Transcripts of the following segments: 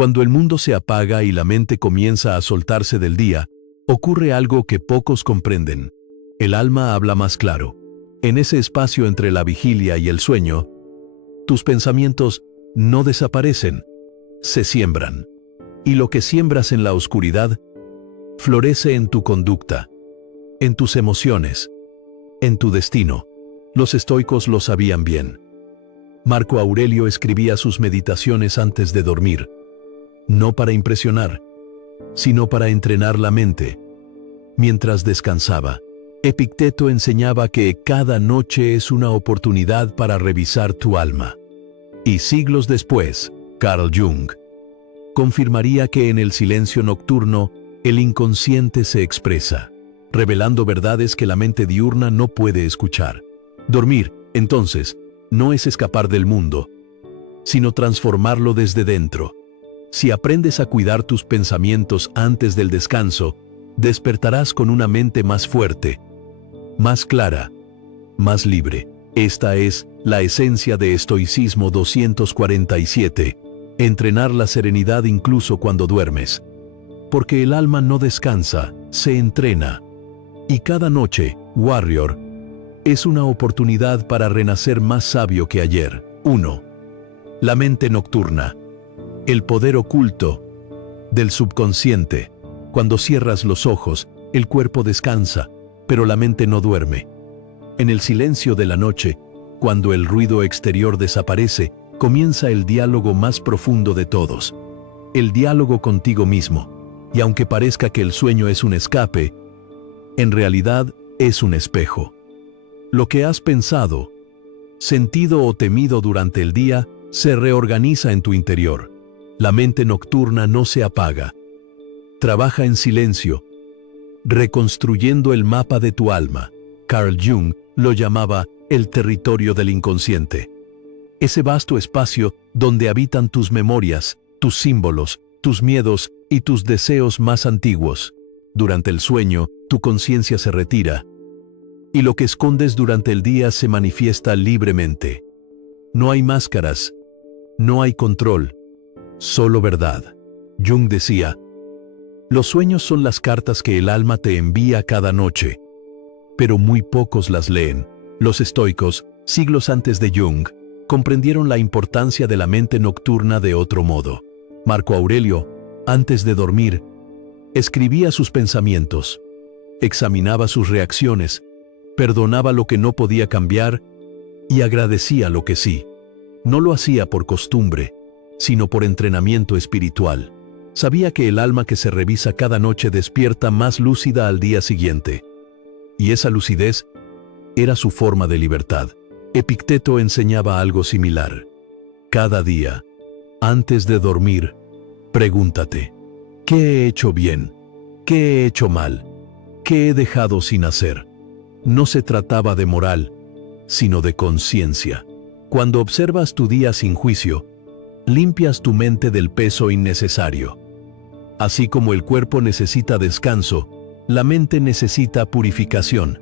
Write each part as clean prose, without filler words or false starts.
Cuando el mundo se apaga y la mente comienza a soltarse del día, ocurre algo que pocos comprenden. El alma habla más claro. En ese espacio entre la vigilia y el sueño, tus pensamientos no desaparecen, se siembran. Y lo que siembras en la oscuridad, florece en tu conducta, en tus emociones, en tu destino. Los estoicos lo sabían bien. Marco Aurelio escribía sus meditaciones antes de dormir, no para impresionar, sino para entrenar la mente. Mientras descansaba, Epicteto enseñaba que cada noche es una oportunidad para revisar tu alma. Y siglos después, Carl Jung confirmaría que en el silencio nocturno, el inconsciente se expresa, revelando verdades que la mente diurna no puede escuchar. Dormir, entonces, no es escapar del mundo, sino transformarlo desde dentro. Si aprendes a cuidar tus pensamientos antes del descanso, despertarás con una mente más fuerte, más clara, más libre. Esta es la esencia de Estoicismo 247, entrenar la serenidad incluso cuando duermes. Porque el alma no descansa, se entrena. Y cada noche, Warrior, es una oportunidad para renacer más sabio que ayer. 1. La mente nocturna. El poder oculto del subconsciente. Cuando cierras los ojos, el cuerpo descansa, pero la mente no duerme. En el silencio de la noche, cuando el ruido exterior desaparece, comienza el diálogo más profundo de todos. El diálogo contigo mismo. Y aunque parezca que el sueño es un escape, en realidad es un espejo. Lo que has pensado, sentido o temido durante el día, se reorganiza en tu interior. La mente nocturna no se apaga. Trabaja en silencio, reconstruyendo el mapa de tu alma. Carl Jung lo llamaba el territorio del inconsciente. Ese vasto espacio donde habitan tus memorias, tus símbolos, tus miedos y tus deseos más antiguos. Durante el sueño, tu conciencia se retira, y lo que escondes durante el día se manifiesta libremente. No hay máscaras, no hay control, solo verdad. Jung decía, los sueños son las cartas que el alma te envía cada noche, pero muy pocos las leen. Los estoicos, siglos antes de Jung, comprendieron la importancia de la mente nocturna de otro modo. Marco Aurelio, antes de dormir, escribía sus pensamientos, examinaba sus reacciones, perdonaba lo que no podía cambiar y agradecía lo que sí. No lo hacía por costumbre, sino por entrenamiento espiritual. Sabía que el alma que se revisa cada noche despierta más lúcida al día siguiente. Y esa lucidez era su forma de libertad. Epicteto enseñaba algo similar. Cada día, antes de dormir, pregúntate, ¿qué he hecho bien? ¿Qué he hecho mal? ¿Qué he dejado sin hacer? No se trataba de moral, sino de conciencia. Cuando observas tu día sin juicio, limpias tu mente del peso innecesario. Así como el cuerpo necesita descanso, la mente necesita purificación.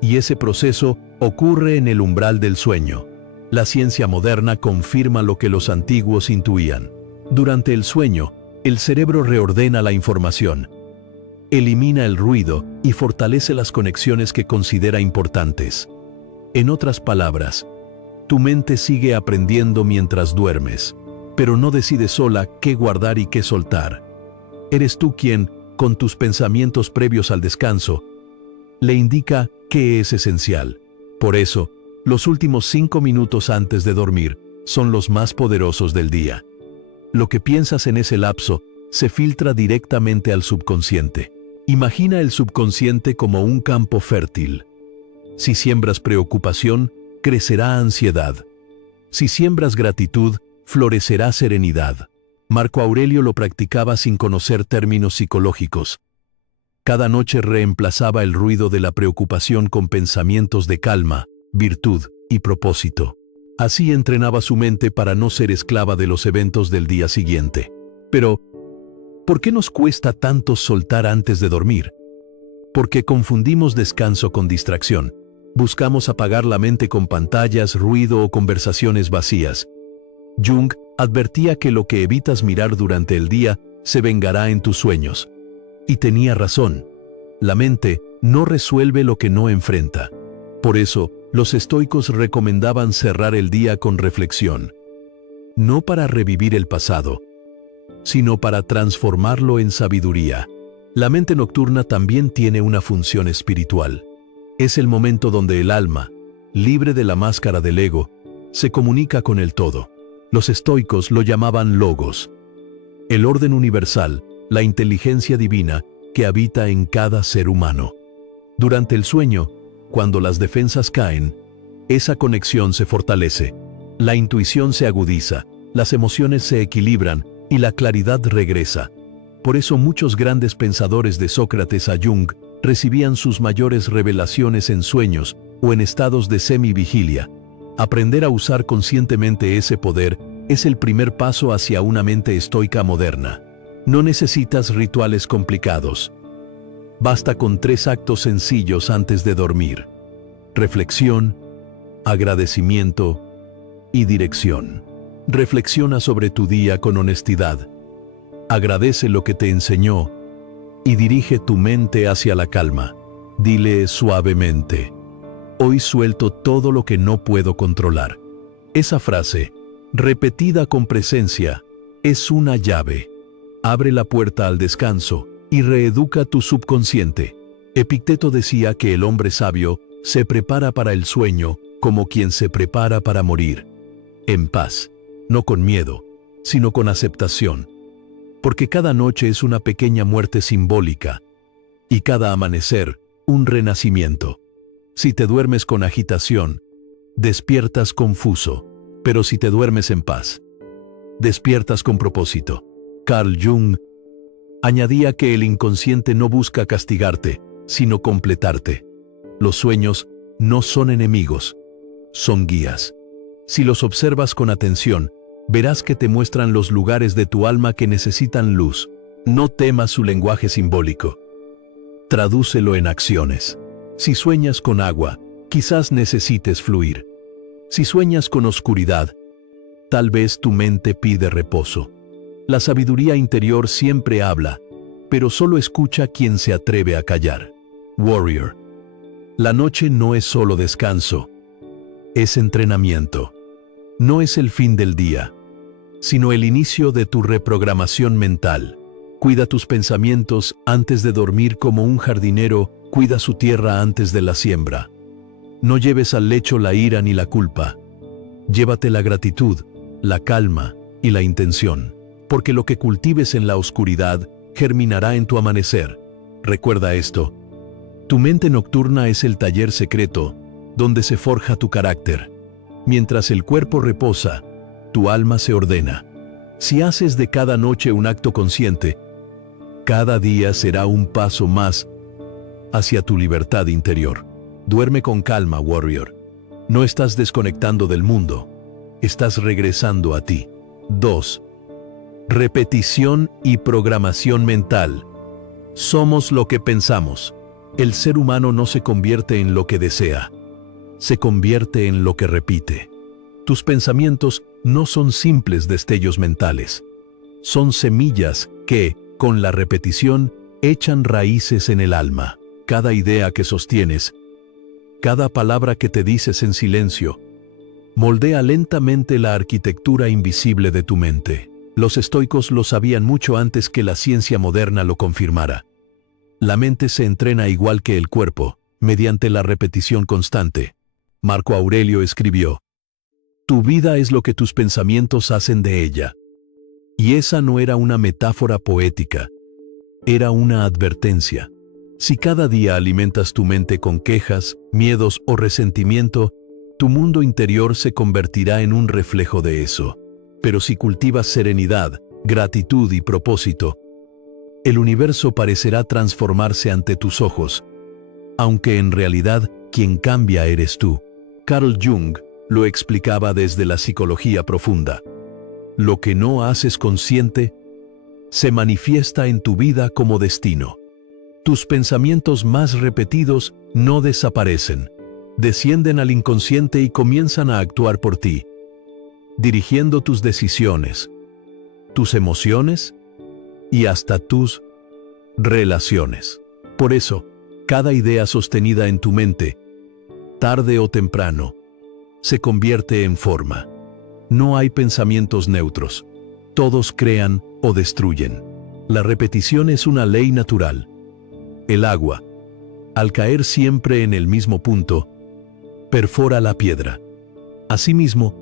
Y ese proceso ocurre en el umbral del sueño. La ciencia moderna confirma lo que los antiguos intuían. Durante el sueño, el cerebro reordena la información, elimina el ruido y fortalece las conexiones que considera importantes. En otras palabras, tu mente sigue aprendiendo mientras duermes, pero no decide sola qué guardar y qué soltar. Eres tú quien, con tus pensamientos previos al descanso, le indica qué es esencial. Por eso, los últimos 5 minutos antes de dormir son los más poderosos del día. Lo que piensas en ese lapso se filtra directamente al subconsciente. Imagina el subconsciente como un campo fértil. Si siembras preocupación, crecerá ansiedad. Si siembras gratitud, florecerá serenidad. Marco Aurelio lo practicaba sin conocer términos psicológicos. Cada noche reemplazaba el ruido de la preocupación con pensamientos de calma, virtud y propósito. Así entrenaba su mente para no ser esclava de los eventos del día siguiente. Pero, ¿por qué nos cuesta tanto soltar antes de dormir? Porque confundimos descanso con distracción. Buscamos apagar la mente con pantallas, ruido o conversaciones vacías. Jung Advertía que lo que evitas mirar durante el día se vengará en tus sueños. Y tenía razón. La mente no resuelve lo que no enfrenta. Por eso, los estoicos recomendaban cerrar el día con reflexión. No para revivir el pasado, sino para transformarlo en sabiduría. La mente nocturna también tiene una función espiritual. Es el momento donde el alma, libre de la máscara del ego, se comunica con el todo. Los estoicos lo llamaban logos. El orden universal, la inteligencia divina que habita en cada ser humano. Durante el sueño, cuando las defensas caen, esa conexión se fortalece, la intuición se agudiza, las emociones se equilibran y la claridad regresa. Por eso muchos grandes pensadores de Sócrates a Jung recibían sus mayores revelaciones en sueños o en estados de semivigilia. Aprender a usar conscientemente ese poder es el primer paso hacia una mente estoica moderna. No necesitas rituales complicados. Basta con 3 actos sencillos antes de dormir: reflexión, agradecimiento y dirección. Reflexiona sobre tu día con honestidad. Agradece lo que te enseñó y dirige tu mente hacia la calma. Dile suavemente: hoy suelto todo lo que no puedo controlar. Esa frase, repetida con presencia, es una llave. Abre la puerta al descanso y reeduca tu subconsciente. Epicteto decía que el hombre sabio se prepara para el sueño como quien se prepara para morir. En paz, no con miedo, sino con aceptación. Porque cada noche es una pequeña muerte simbólica, y cada amanecer, un renacimiento. Si te duermes con agitación, despiertas confuso, pero si te duermes en paz, despiertas con propósito. Carl Jung añadía que el inconsciente no busca castigarte, sino completarte. Los sueños no son enemigos, son guías. Si los observas con atención, verás que te muestran los lugares de tu alma que necesitan luz. No temas su lenguaje simbólico. Tradúcelo en acciones. Si sueñas con agua, quizás necesites fluir. Si sueñas con oscuridad, tal vez tu mente pide reposo. La sabiduría interior siempre habla, pero solo escucha quien se atreve a callar. Warrior. La noche no es solo descanso, es entrenamiento. No es el fin del día, sino el inicio de tu reprogramación mental. Cuida tus pensamientos antes de dormir como un jardinero cuida su tierra antes de la siembra. No lleves al lecho la ira ni la culpa. Llévate la gratitud, la calma y la intención, porque lo que cultives en la oscuridad germinará en tu amanecer. Recuerda esto: tu mente nocturna es el taller secreto donde se forja tu carácter. Mientras el cuerpo reposa, tu alma se ordena. Si haces de cada noche un acto consciente, cada día será un paso más hacia tu libertad interior. Duerme con calma, Warrior. No estás desconectando del mundo, estás regresando a ti. 2. Repetición y programación mental. Somos lo que pensamos. El ser humano no se convierte en lo que desea, se convierte en lo que repite. Tus pensamientos no son simples destellos mentales. Son semillas que, con la repetición, echan raíces en el alma. Cada idea que sostienes, cada palabra que te dices en silencio, moldea lentamente la arquitectura invisible de tu mente. Los estoicos lo sabían mucho antes que la ciencia moderna lo confirmara. La mente se entrena igual que el cuerpo, mediante la repetición constante. Marco Aurelio escribió: tu vida es lo que tus pensamientos hacen de ella. Y esa no era una metáfora poética, era una advertencia. Si cada día alimentas tu mente con quejas, miedos o resentimiento, tu mundo interior se convertirá en un reflejo de eso. Pero si cultivas serenidad, gratitud y propósito, el universo parecerá transformarse ante tus ojos, aunque en realidad quien cambia eres tú. Carl Jung lo explicaba desde la psicología profunda. Lo que no haces consciente se manifiesta en tu vida como destino. Tus pensamientos más repetidos no desaparecen, descienden al inconsciente y comienzan a actuar por ti. dirigiendo tus decisiones, tus emociones y hasta tus relaciones. Por eso, cada idea sostenida en tu mente, tarde o temprano, se convierte en forma. No hay pensamientos neutros. Todos crean o destruyen. La repetición es una ley natural. El agua, al caer siempre en el mismo punto, perfora la piedra. Asimismo,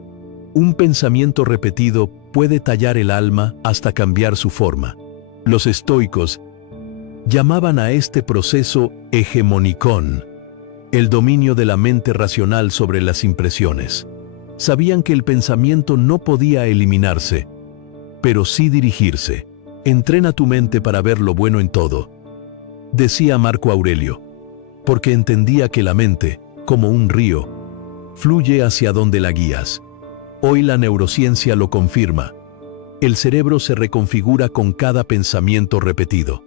un pensamiento repetido puede tallar el alma hasta cambiar su forma. Los estoicos llamaban a este proceso hegemonikon, el dominio de la mente racional sobre las impresiones. Sabían que el pensamiento no podía eliminarse, pero sí dirigirse. Entrena tu mente para ver lo bueno en todo, decía Marco Aurelio, porque entendía que la mente, como un río, fluye hacia donde la guías. Hoy la neurociencia lo confirma. El cerebro se reconfigura con cada pensamiento repetido.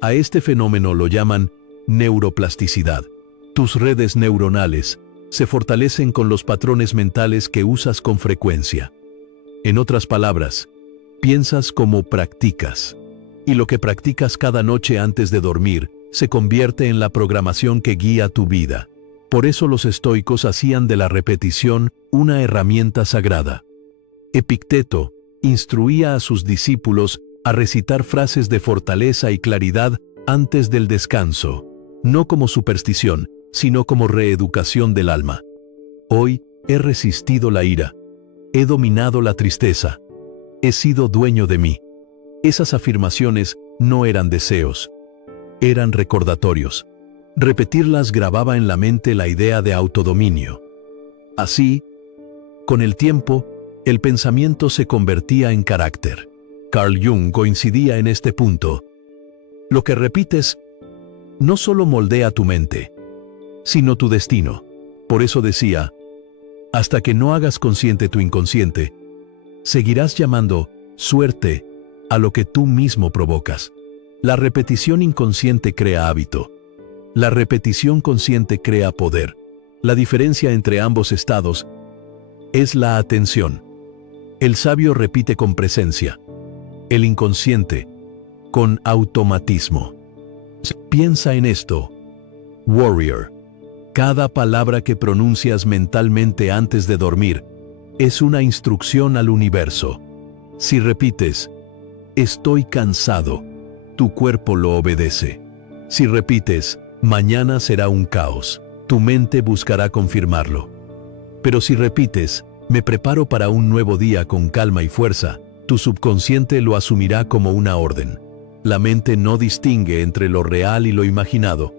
A este fenómeno lo llaman neuroplasticidad. Tus redes neuronales se fortalecen con los patrones mentales que usas con frecuencia. En otras palabras, piensas como practicas. Y lo que practicas cada noche antes de dormir se convierte en la programación que guía tu vida. Por eso los estoicos hacían de la repetición una herramienta sagrada. Epicteto instruía a sus discípulos a recitar frases de fortaleza y claridad antes del descanso, no como superstición, sino como reeducación del alma. Hoy he resistido la ira, he dominado la tristeza, he sido dueño de mí. Esas afirmaciones no eran deseos, eran recordatorios. Repetirlas grababa en la mente la idea de autodominio. Así, con el tiempo, el pensamiento se convertía en carácter. Carl Jung coincidía en este punto. Lo que repites no solo moldea tu mente, sino tu destino. Por eso decía, hasta que no hagas consciente tu inconsciente, seguirás llamando suerte a lo que tú mismo provocas. La repetición inconsciente crea hábito. La repetición consciente crea poder. La diferencia entre ambos estados es la atención. El sabio repite con presencia. El inconsciente, con automatismo. Piensa en esto, warrior. Cada palabra que pronuncias mentalmente antes de dormir es una instrucción al universo. Si repites, estoy cansado, tu cuerpo lo obedece. Si repites, mañana será un caos, tu mente buscará confirmarlo. Pero si repites, me preparo para un nuevo día con calma y fuerza, tu subconsciente lo asumirá como una orden. La mente no distingue entre lo real y lo imaginado.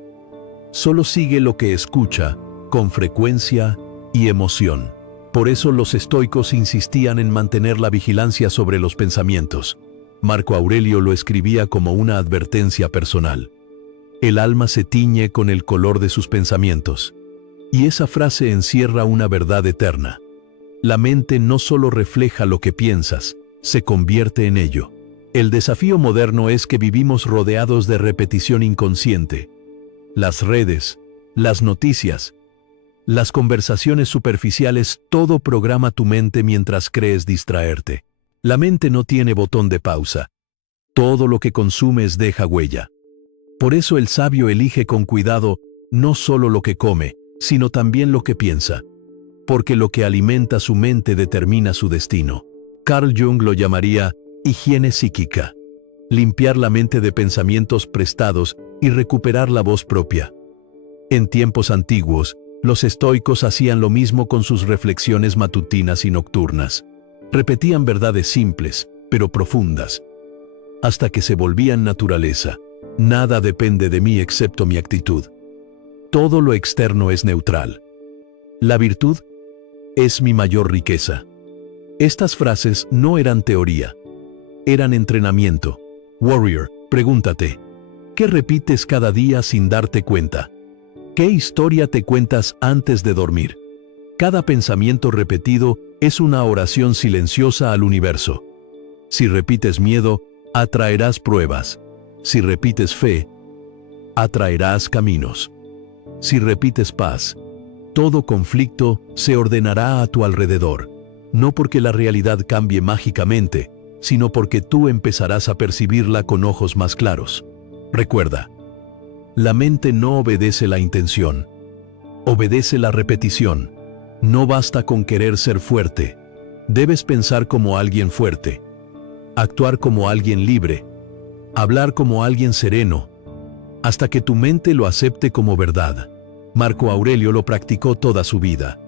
Solo sigue lo que escucha, con frecuencia y emoción. Por eso los estoicos insistían en mantener la vigilancia sobre los pensamientos. Marco Aurelio lo escribía como una advertencia personal. El alma se tiñe con el color de sus pensamientos. Y esa frase encierra una verdad eterna. La mente no solo refleja lo que piensas, se convierte en ello. El desafío moderno es que vivimos rodeados de repetición inconsciente. Las redes, las noticias, las conversaciones superficiales, todo programa tu mente mientras crees distraerte. La mente no tiene botón de pausa. Todo lo que consumes deja huella. Por eso el sabio elige con cuidado no solo lo que come, sino también lo que piensa. Porque lo que alimenta su mente determina su destino. Carl Jung lo llamaría higiene psíquica. Limpiar la mente de pensamientos prestados y recuperar la voz propia. En tiempos antiguos, los estoicos hacían lo mismo con sus reflexiones matutinas y nocturnas. Repetían verdades simples, pero profundas, hasta que se volvían naturaleza. Nada depende de mí excepto mi actitud. Todo lo externo es neutral. La virtud es mi mayor riqueza. Estas frases no eran teoría, eran entrenamiento. Warrior, pregúntate, ¿qué repites cada día sin darte cuenta? ¿Qué historia te cuentas antes de dormir? Cada pensamiento repetido es una oración silenciosa al universo. Si repites miedo, atraerás pruebas. Si repites fe, atraerás caminos. Si repites paz, todo conflicto se ordenará a tu alrededor. no porque la realidad cambie mágicamente, sino porque tú empezarás a percibirla con ojos más claros. Recuerda, la mente no obedece la intención, obedece la repetición. No basta con querer ser fuerte, debes pensar como alguien fuerte, actuar como alguien libre, hablar como alguien sereno, hasta que tu mente lo acepte como verdad. Marco Aurelio lo practicó toda su vida,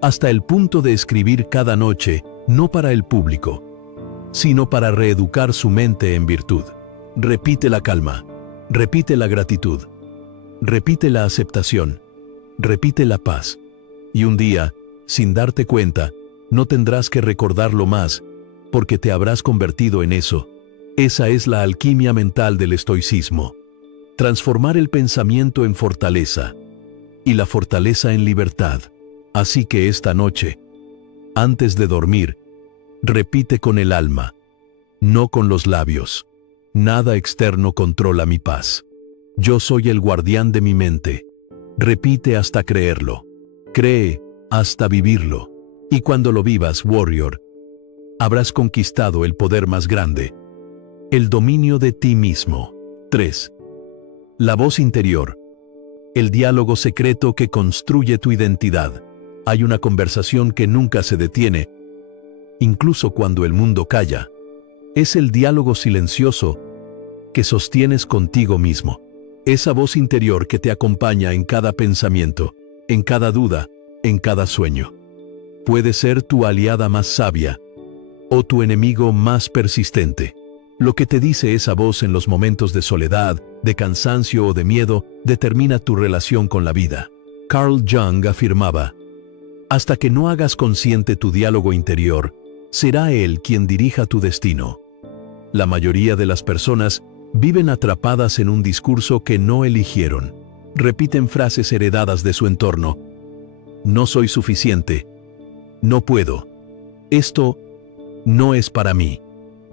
hasta el punto de escribir cada noche, no para el público, sino para reeducar su mente en virtud. Repite la calma, repite la gratitud, repite la aceptación, repite la paz. Y un día, sin darte cuenta, no tendrás que recordarlo más, porque te habrás convertido en eso. Esa es la alquimia mental del estoicismo. Transformar el pensamiento en fortaleza, y la fortaleza en libertad. Así que esta noche, antes de dormir, repite con el alma, no con los labios. Nada externo controla mi paz. Yo soy el guardián de mi mente. Repite hasta creerlo. Cree hasta vivirlo. Y cuando lo vivas, warrior, habrás conquistado el poder más grande, el dominio de ti mismo. 3. La voz interior. El diálogo secreto que construye tu identidad. Hay una conversación que nunca se detiene, incluso cuando el mundo calla. Es el diálogo silencioso que sostienes contigo mismo. Esa voz interior que te acompaña en cada pensamiento, en cada duda, en cada sueño. Puede ser tu aliada más sabia o tu enemigo más persistente. Lo que te dice esa voz en los momentos de soledad, de cansancio o de miedo, determina tu relación con la vida. Carl Jung afirmaba, hasta que no hagas consciente tu diálogo interior, será él quien dirija tu destino. La mayoría de las personas viven atrapadas en un discurso que no eligieron. Repiten frases heredadas de su entorno. No soy suficiente. No puedo. Esto no es para mí.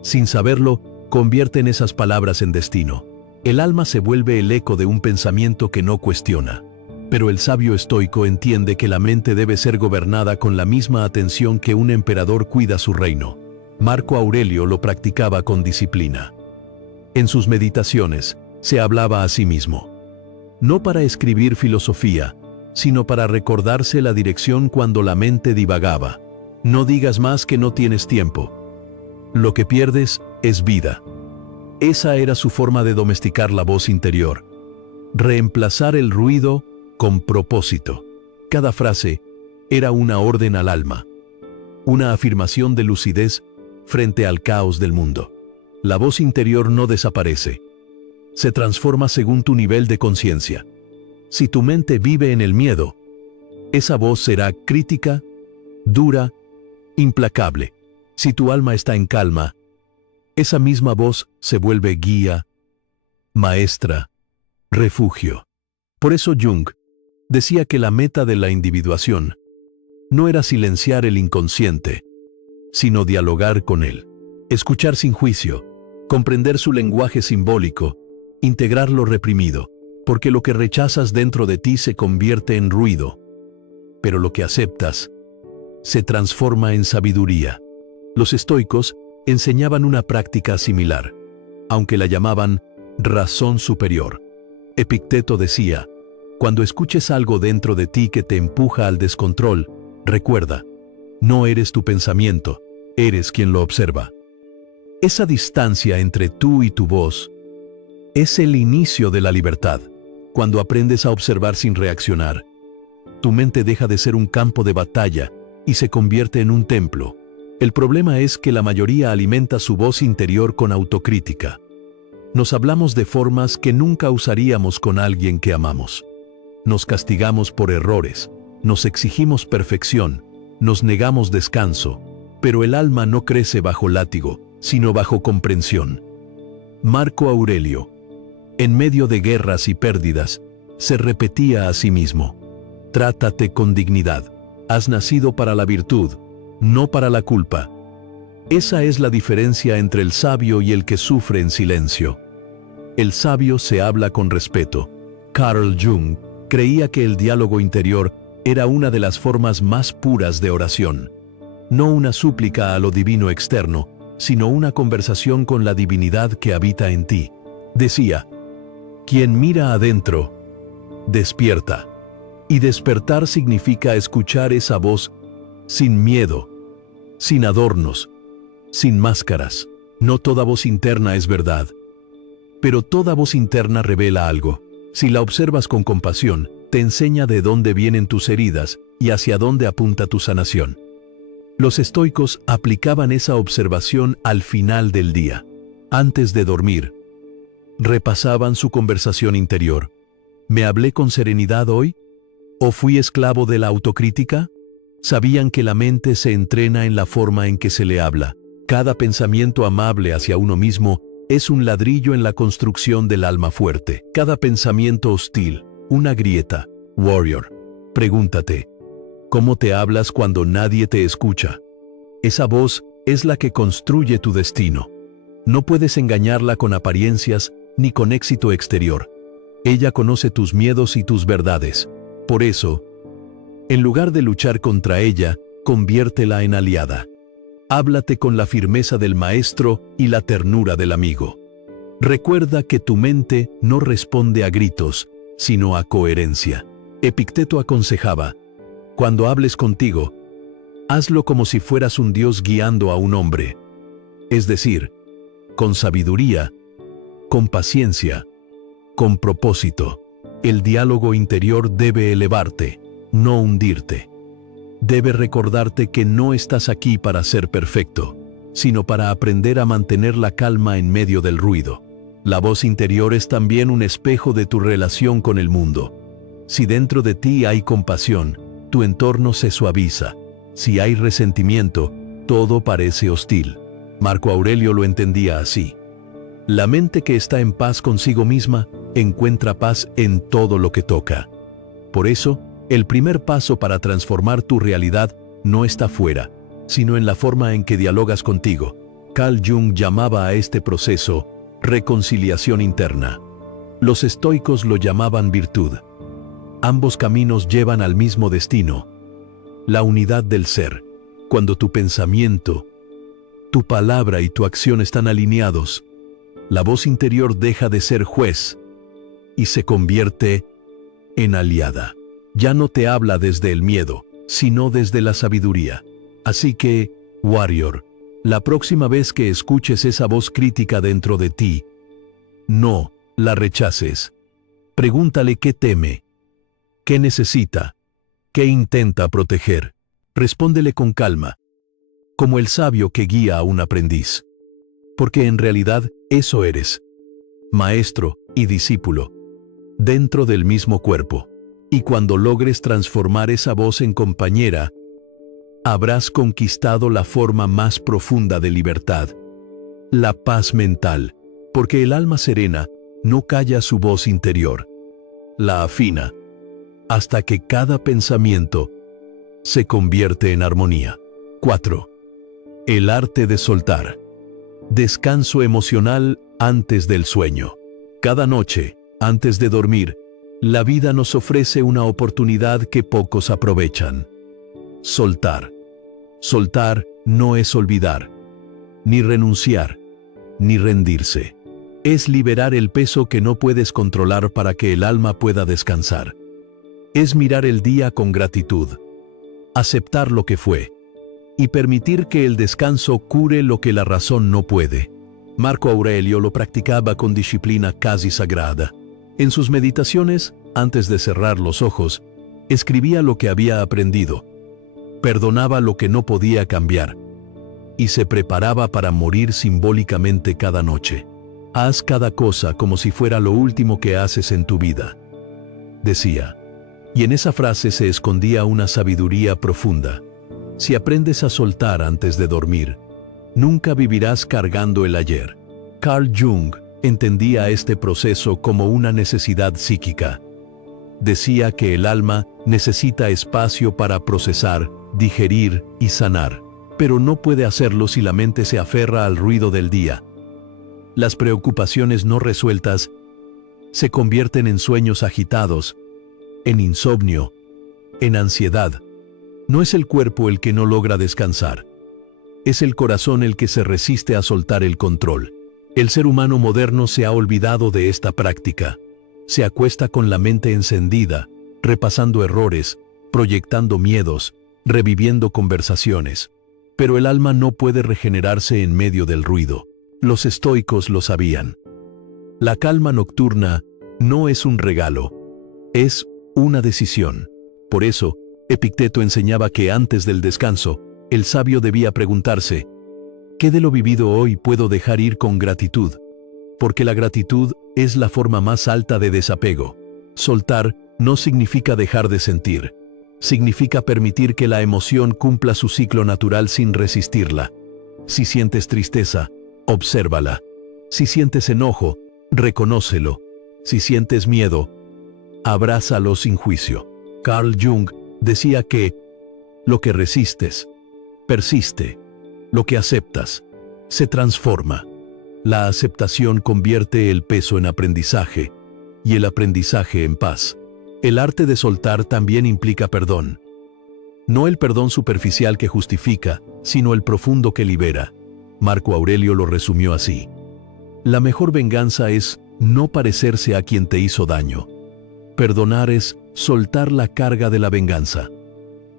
Sin saberlo, convierten esas palabras en destino. El alma se vuelve el eco de un pensamiento que no cuestiona. Pero el sabio estoico entiende que la mente debe ser gobernada con la misma atención que un emperador cuida su reino. Marco Aurelio lo practicaba con disciplina. En sus meditaciones, se hablaba a sí mismo. No para escribir filosofía, sino para recordarse la dirección cuando la mente divagaba. No digas más que no tienes tiempo. Lo que pierdes es vida. Esa era su forma de domesticar la voz interior. Reemplazar el ruido con propósito. Cada frase era una orden al alma, una afirmación de lucidez frente al caos del mundo. La voz interior no desaparece. Se transforma según tu nivel de conciencia. Si tu mente vive en el miedo, esa voz será crítica, dura, implacable. Si tu alma está en calma, esa misma voz se vuelve guía, maestra, refugio. Por eso Jung decía que la meta de la individuación no era silenciar el inconsciente, sino dialogar con él, escuchar sin juicio, comprender su lenguaje simbólico, integrar lo reprimido, porque lo que rechazas dentro de ti se convierte en ruido, pero lo que aceptas se transforma en sabiduría. Los estoicos enseñaban una práctica similar, aunque la llamaban razón superior. Epicteto decía, cuando escuches algo dentro de ti que te empuja al descontrol, recuerda, no eres tu pensamiento, eres quien lo observa. Esa distancia entre tú y tu voz es el inicio de la libertad. Cuando aprendes a observar sin reaccionar, tu mente deja de ser un campo de batalla y se convierte en un templo. El problema es que la mayoría alimenta su voz interior con autocrítica. Nos hablamos de formas que nunca usaríamos con alguien que amamos. Nos castigamos por errores, nos exigimos perfección, nos negamos descanso, pero el alma no crece bajo látigo, sino bajo comprensión. Marco Aurelio, en medio de guerras y pérdidas, se repetía a sí mismo: trátate con dignidad, has nacido para la virtud, no para la culpa. Esa es la diferencia entre el sabio y el que sufre en silencio. El sabio se habla con respeto. Carl Jung creía que el diálogo interior era una de las formas más puras de oración. no una súplica a lo divino externo, sino una conversación con la divinidad que habita en ti. Decía, quien mira adentro, despierta. Y despertar significa escuchar esa voz sin miedo, sin adornos, sin máscaras. No toda voz interna es verdad, pero toda voz interna revela algo. Si la observas con compasión, te enseña de dónde vienen tus heridas y hacia dónde apunta tu sanación. Los estoicos aplicaban esa observación al final del día. Antes de dormir, repasaban su conversación interior. ¿Me hablé con serenidad hoy? ¿O fui esclavo de la autocrítica? Sabían que la mente se entrena en la forma en que se le habla. Cada pensamiento amable hacia uno mismo es un ladrillo en la construcción del alma fuerte. Cada pensamiento hostil, una grieta. Warrior, pregúntate, ¿cómo te hablas cuando nadie te escucha? Esa voz es la que construye tu destino. No puedes engañarla con apariencias ni con éxito exterior. Ella conoce tus miedos y tus verdades. Por eso, en lugar de luchar contra ella, conviértela en aliada. Háblate con la firmeza del maestro y la ternura del amigo. Recuerda que tu mente no responde a gritos, sino a coherencia. Epicteto aconsejaba, cuando hables contigo, hazlo como si fueras un dios guiando a un hombre. Es decir, con sabiduría, con paciencia, con propósito. El diálogo interior debe elevarte, no hundirte. Debe recordarte que no estás aquí para ser perfecto, sino para aprender a mantener la calma en medio del ruido. La voz interior es también un espejo de tu relación con el mundo. Si dentro de ti hay compasión, tu entorno se suaviza. Si hay resentimiento, todo parece hostil. Marco Aurelio lo entendía así. La mente que está en paz consigo misma encuentra paz en todo lo que toca. Por eso, el primer paso para transformar tu realidad no está fuera, sino en la forma en que dialogas contigo. Carl Jung llamaba a este proceso reconciliación interna. Los estoicos lo llamaban virtud. Ambos caminos llevan al mismo destino, la unidad del ser. Cuando tu pensamiento, tu palabra y tu acción están alineados, la voz interior deja de ser juez y se convierte en aliada. Ya no te habla desde el miedo, sino desde la sabiduría. Así que, Warrior, la próxima vez que escuches esa voz crítica dentro de ti, no la rechaces. Pregúntale qué teme, qué necesita, qué intenta proteger. Respóndele con calma, como el sabio que guía a un aprendiz. Porque en realidad eso eres, maestro y discípulo, dentro del mismo cuerpo. Y cuando logres transformar esa voz en compañera, habrás conquistado la forma más profunda de libertad, la paz mental, porque el alma serena no calla su voz interior, la afina, hasta que cada pensamiento se convierte en armonía. 4. El arte de soltar. Descanso emocional antes del sueño. Cada noche, antes de dormir, la vida nos ofrece una oportunidad que pocos aprovechan. Soltar. Soltar no es olvidar, ni renunciar, ni rendirse. Es liberar el peso que no puedes controlar para que el alma pueda descansar. Es mirar el día con gratitud, aceptar lo que fue, y permitir que el descanso cure lo que la razón no puede. Marco Aurelio lo practicaba con disciplina casi sagrada. En sus meditaciones, antes de cerrar los ojos, escribía lo que había aprendido, perdonaba lo que no podía cambiar, y se preparaba para morir simbólicamente cada noche. Haz cada cosa como si fuera lo último que haces en tu vida, decía. Y en esa frase se escondía una sabiduría profunda. Si aprendes a soltar antes de dormir, nunca vivirás cargando el ayer. Carl Jung entendía este proceso como una necesidad psíquica. Decía que el alma necesita espacio para procesar, digerir y sanar, pero no puede hacerlo si la mente se aferra al ruido del día. Las preocupaciones no resueltas se convierten en sueños agitados, en insomnio, en ansiedad, No es el cuerpo el que no logra descansar. Es el corazón el que se resiste a soltar el control. El ser humano moderno se ha olvidado de esta práctica. Se acuesta con la mente encendida, repasando errores, proyectando miedos, reviviendo conversaciones. Pero el alma no puede regenerarse en medio del ruido. Los estoicos lo sabían. La calma nocturna no es un regalo, es una decisión. Por eso, Epicteto enseñaba que antes del descanso, el sabio debía preguntarse: ¿qué de lo vivido hoy puedo dejar ir con gratitud? Porque la gratitud es la forma más alta de desapego. Soltar no significa dejar de sentir. Significa permitir que la emoción cumpla su ciclo natural sin resistirla. Si sientes tristeza, obsérvala. Si sientes enojo, reconócelo. Si sientes miedo, abrázalo sin juicio. Carl Jung decía que lo que resistes, persiste. Lo que aceptas, se transforma. La aceptación convierte el peso en aprendizaje y el aprendizaje en paz. El arte de soltar también implica perdón. No el perdón superficial que justifica, sino el profundo que libera. Marco Aurelio lo resumió así: la mejor venganza es no parecerse a quien te hizo daño. Perdonar es soltar la carga de la venganza.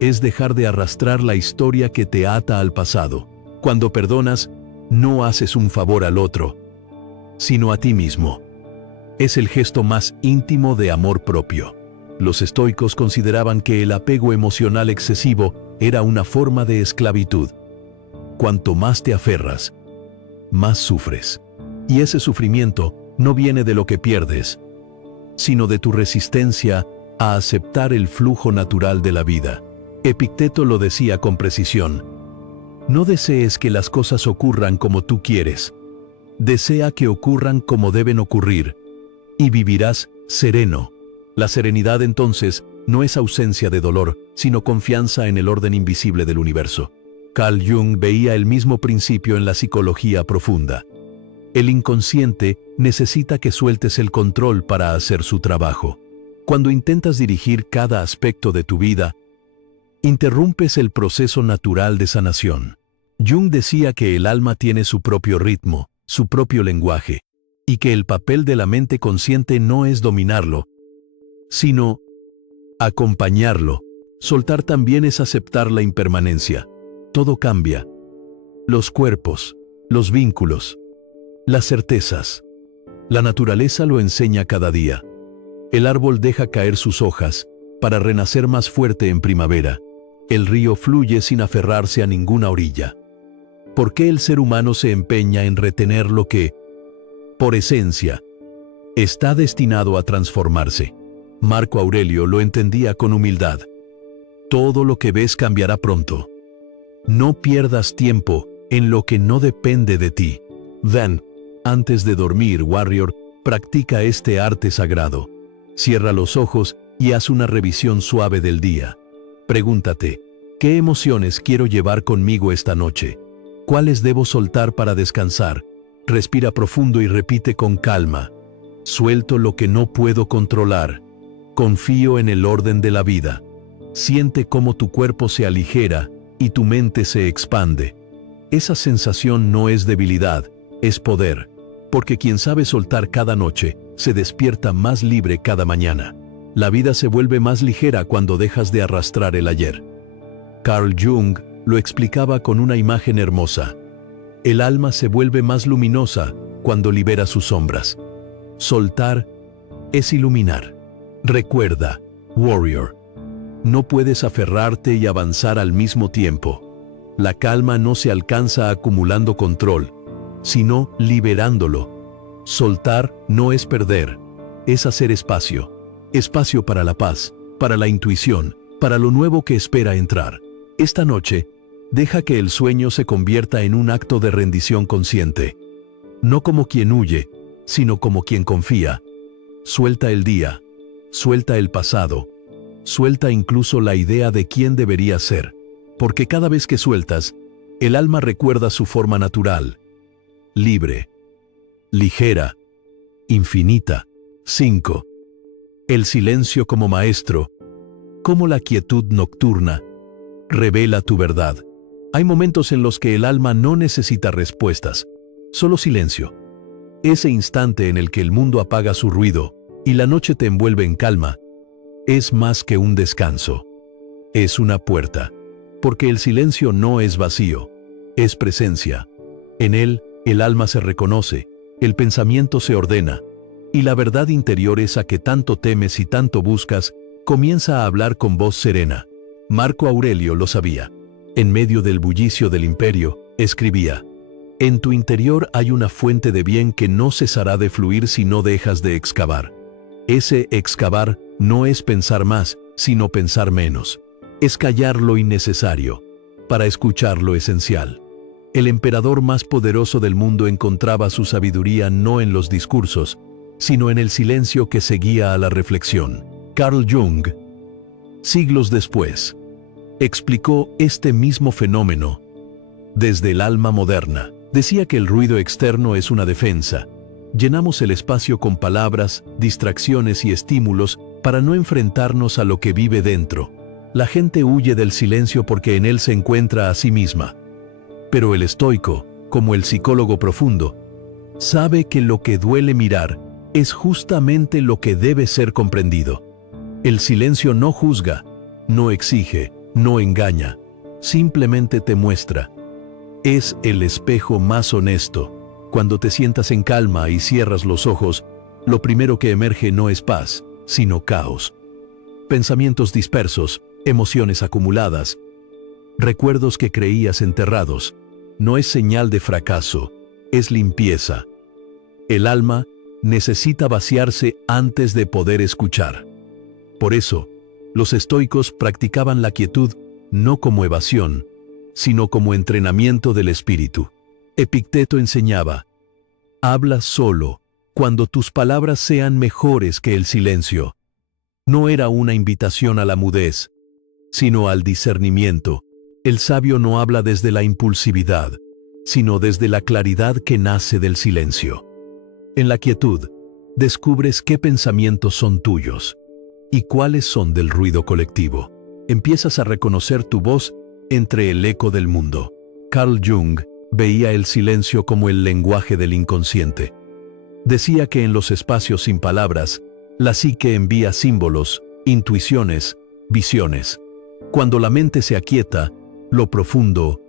Es dejar de arrastrar la historia que te ata al pasado. Cuando perdonas, no haces un favor al otro, sino a ti mismo. Es el gesto más íntimo de amor propio. Los estoicos consideraban que el apego emocional excesivo era una forma de esclavitud. Cuanto más te aferras, más sufres. Y ese sufrimiento no viene de lo que pierdes, sino de tu resistencia a aceptar el flujo natural de la vida. Epicteto lo decía con precisión: no desees que las cosas ocurran como tú quieres. Desea que ocurran como deben ocurrir, y vivirás sereno. La serenidad entonces no es ausencia de dolor, sino confianza en el orden invisible del universo. Carl Jung veía el mismo principio en la psicología profunda. El inconsciente necesita que sueltes el control para hacer su trabajo. Cuando intentas dirigir cada aspecto de tu vida, interrumpes el proceso natural de sanación. Jung decía que el alma tiene su propio ritmo, su propio lenguaje, y que el papel de la mente consciente no es dominarlo, sino acompañarlo. Soltar también es aceptar la impermanencia. Todo cambia. Los cuerpos, los vínculos, las certezas. La naturaleza lo enseña cada día. El árbol deja caer sus hojas para renacer más fuerte en primavera. El río fluye sin aferrarse a ninguna orilla. ¿Por qué el ser humano se empeña en retener lo que, por esencia, está destinado a transformarse? Marco Aurelio lo entendía con humildad. Todo lo que ves cambiará pronto. No pierdas tiempo en lo que no depende de ti. Then, antes de dormir, Warrior, practica este arte sagrado. Cierra los ojos y haz una revisión suave del día. Pregúntate: ¿qué emociones quiero llevar conmigo esta noche? ¿Cuáles debo soltar para descansar? Respira profundo y repite con calma: suelto lo que no puedo controlar. Confío en el orden de la vida. Siente cómo tu cuerpo se aligera y tu mente se expande. Esa sensación no es debilidad, es poder, porque quien sabe soltar cada noche, se despierta más libre cada mañana. La vida se vuelve más ligera cuando dejas de arrastrar el ayer. Carl Jung lo explicaba con una imagen hermosa. El alma se vuelve más luminosa cuando libera sus sombras. Soltar es iluminar. Recuerda, Warrior, no puedes aferrarte y avanzar al mismo tiempo. La calma no se alcanza acumulando control, sino liberándolo. Soltar no es perder, es hacer espacio. Espacio para la paz, para la intuición, para lo nuevo que espera entrar. Esta noche, deja que el sueño se convierta en un acto de rendición consciente. No como quien huye, sino como quien confía. Suelta el día, suelta el pasado, suelta incluso la idea de quién debería ser. Porque cada vez que sueltas, el alma recuerda su forma natural. Libre, ligera, infinita. 5. El silencio como maestro. Como la quietud nocturna Revela tu verdad. Hay momentos en los que el alma no necesita respuestas, solo silencio. Ese instante en el que el mundo apaga su ruido y la noche te envuelve en calma, es más que un descanso. Es una puerta, porque el silencio no es vacío, es presencia. En él, el alma se reconoce, el pensamiento se ordena, y la verdad interior, esa que tanto temes y tanto buscas, comienza a hablar con voz serena. Marco Aurelio lo sabía. En medio del bullicio del imperio, escribía: en tu interior hay una fuente de bien que no cesará de fluir si no dejas de excavar. Ese excavar no es pensar más, sino pensar menos. Es callar lo innecesario, para escuchar lo esencial. El emperador más poderoso del mundo encontraba su sabiduría no en los discursos, sino en el silencio que seguía a la reflexión. Carl Jung, siglos después, explicó este mismo fenómeno desde el alma moderna. Decía que el ruido externo es una defensa. Llenamos el espacio con palabras, distracciones y estímulos para no enfrentarnos a lo que vive dentro. La gente huye del silencio porque en él se encuentra a sí misma. Pero el estoico, como el psicólogo profundo, sabe que lo que duele mirar es justamente lo que debe ser comprendido. El silencio no juzga, no exige, no engaña, simplemente te muestra. Es el espejo más honesto. Cuando te sientas en calma y cierras los ojos, lo primero que emerge no es paz, sino caos. Pensamientos dispersos, emociones acumuladas, recuerdos que creías enterrados. No es señal de fracaso, es limpieza. El alma necesita vaciarse antes de poder escuchar. Por eso, los estoicos practicaban la quietud no como evasión, sino como entrenamiento del espíritu. Epicteto enseñaba: habla solo cuando tus palabras sean mejores que el silencio. No era una invitación a la mudez, sino al discernimiento. El sabio no habla desde la impulsividad, sino desde la claridad que nace del silencio. En la quietud, descubres qué pensamientos son tuyos y cuáles son del ruido colectivo. Empiezas a reconocer tu voz entre el eco del mundo. Carl Jung veía el silencio como el lenguaje del inconsciente. Decía que en los espacios sin palabras, la psique envía símbolos, intuiciones, visiones. Cuando la mente se aquieta, lo profundo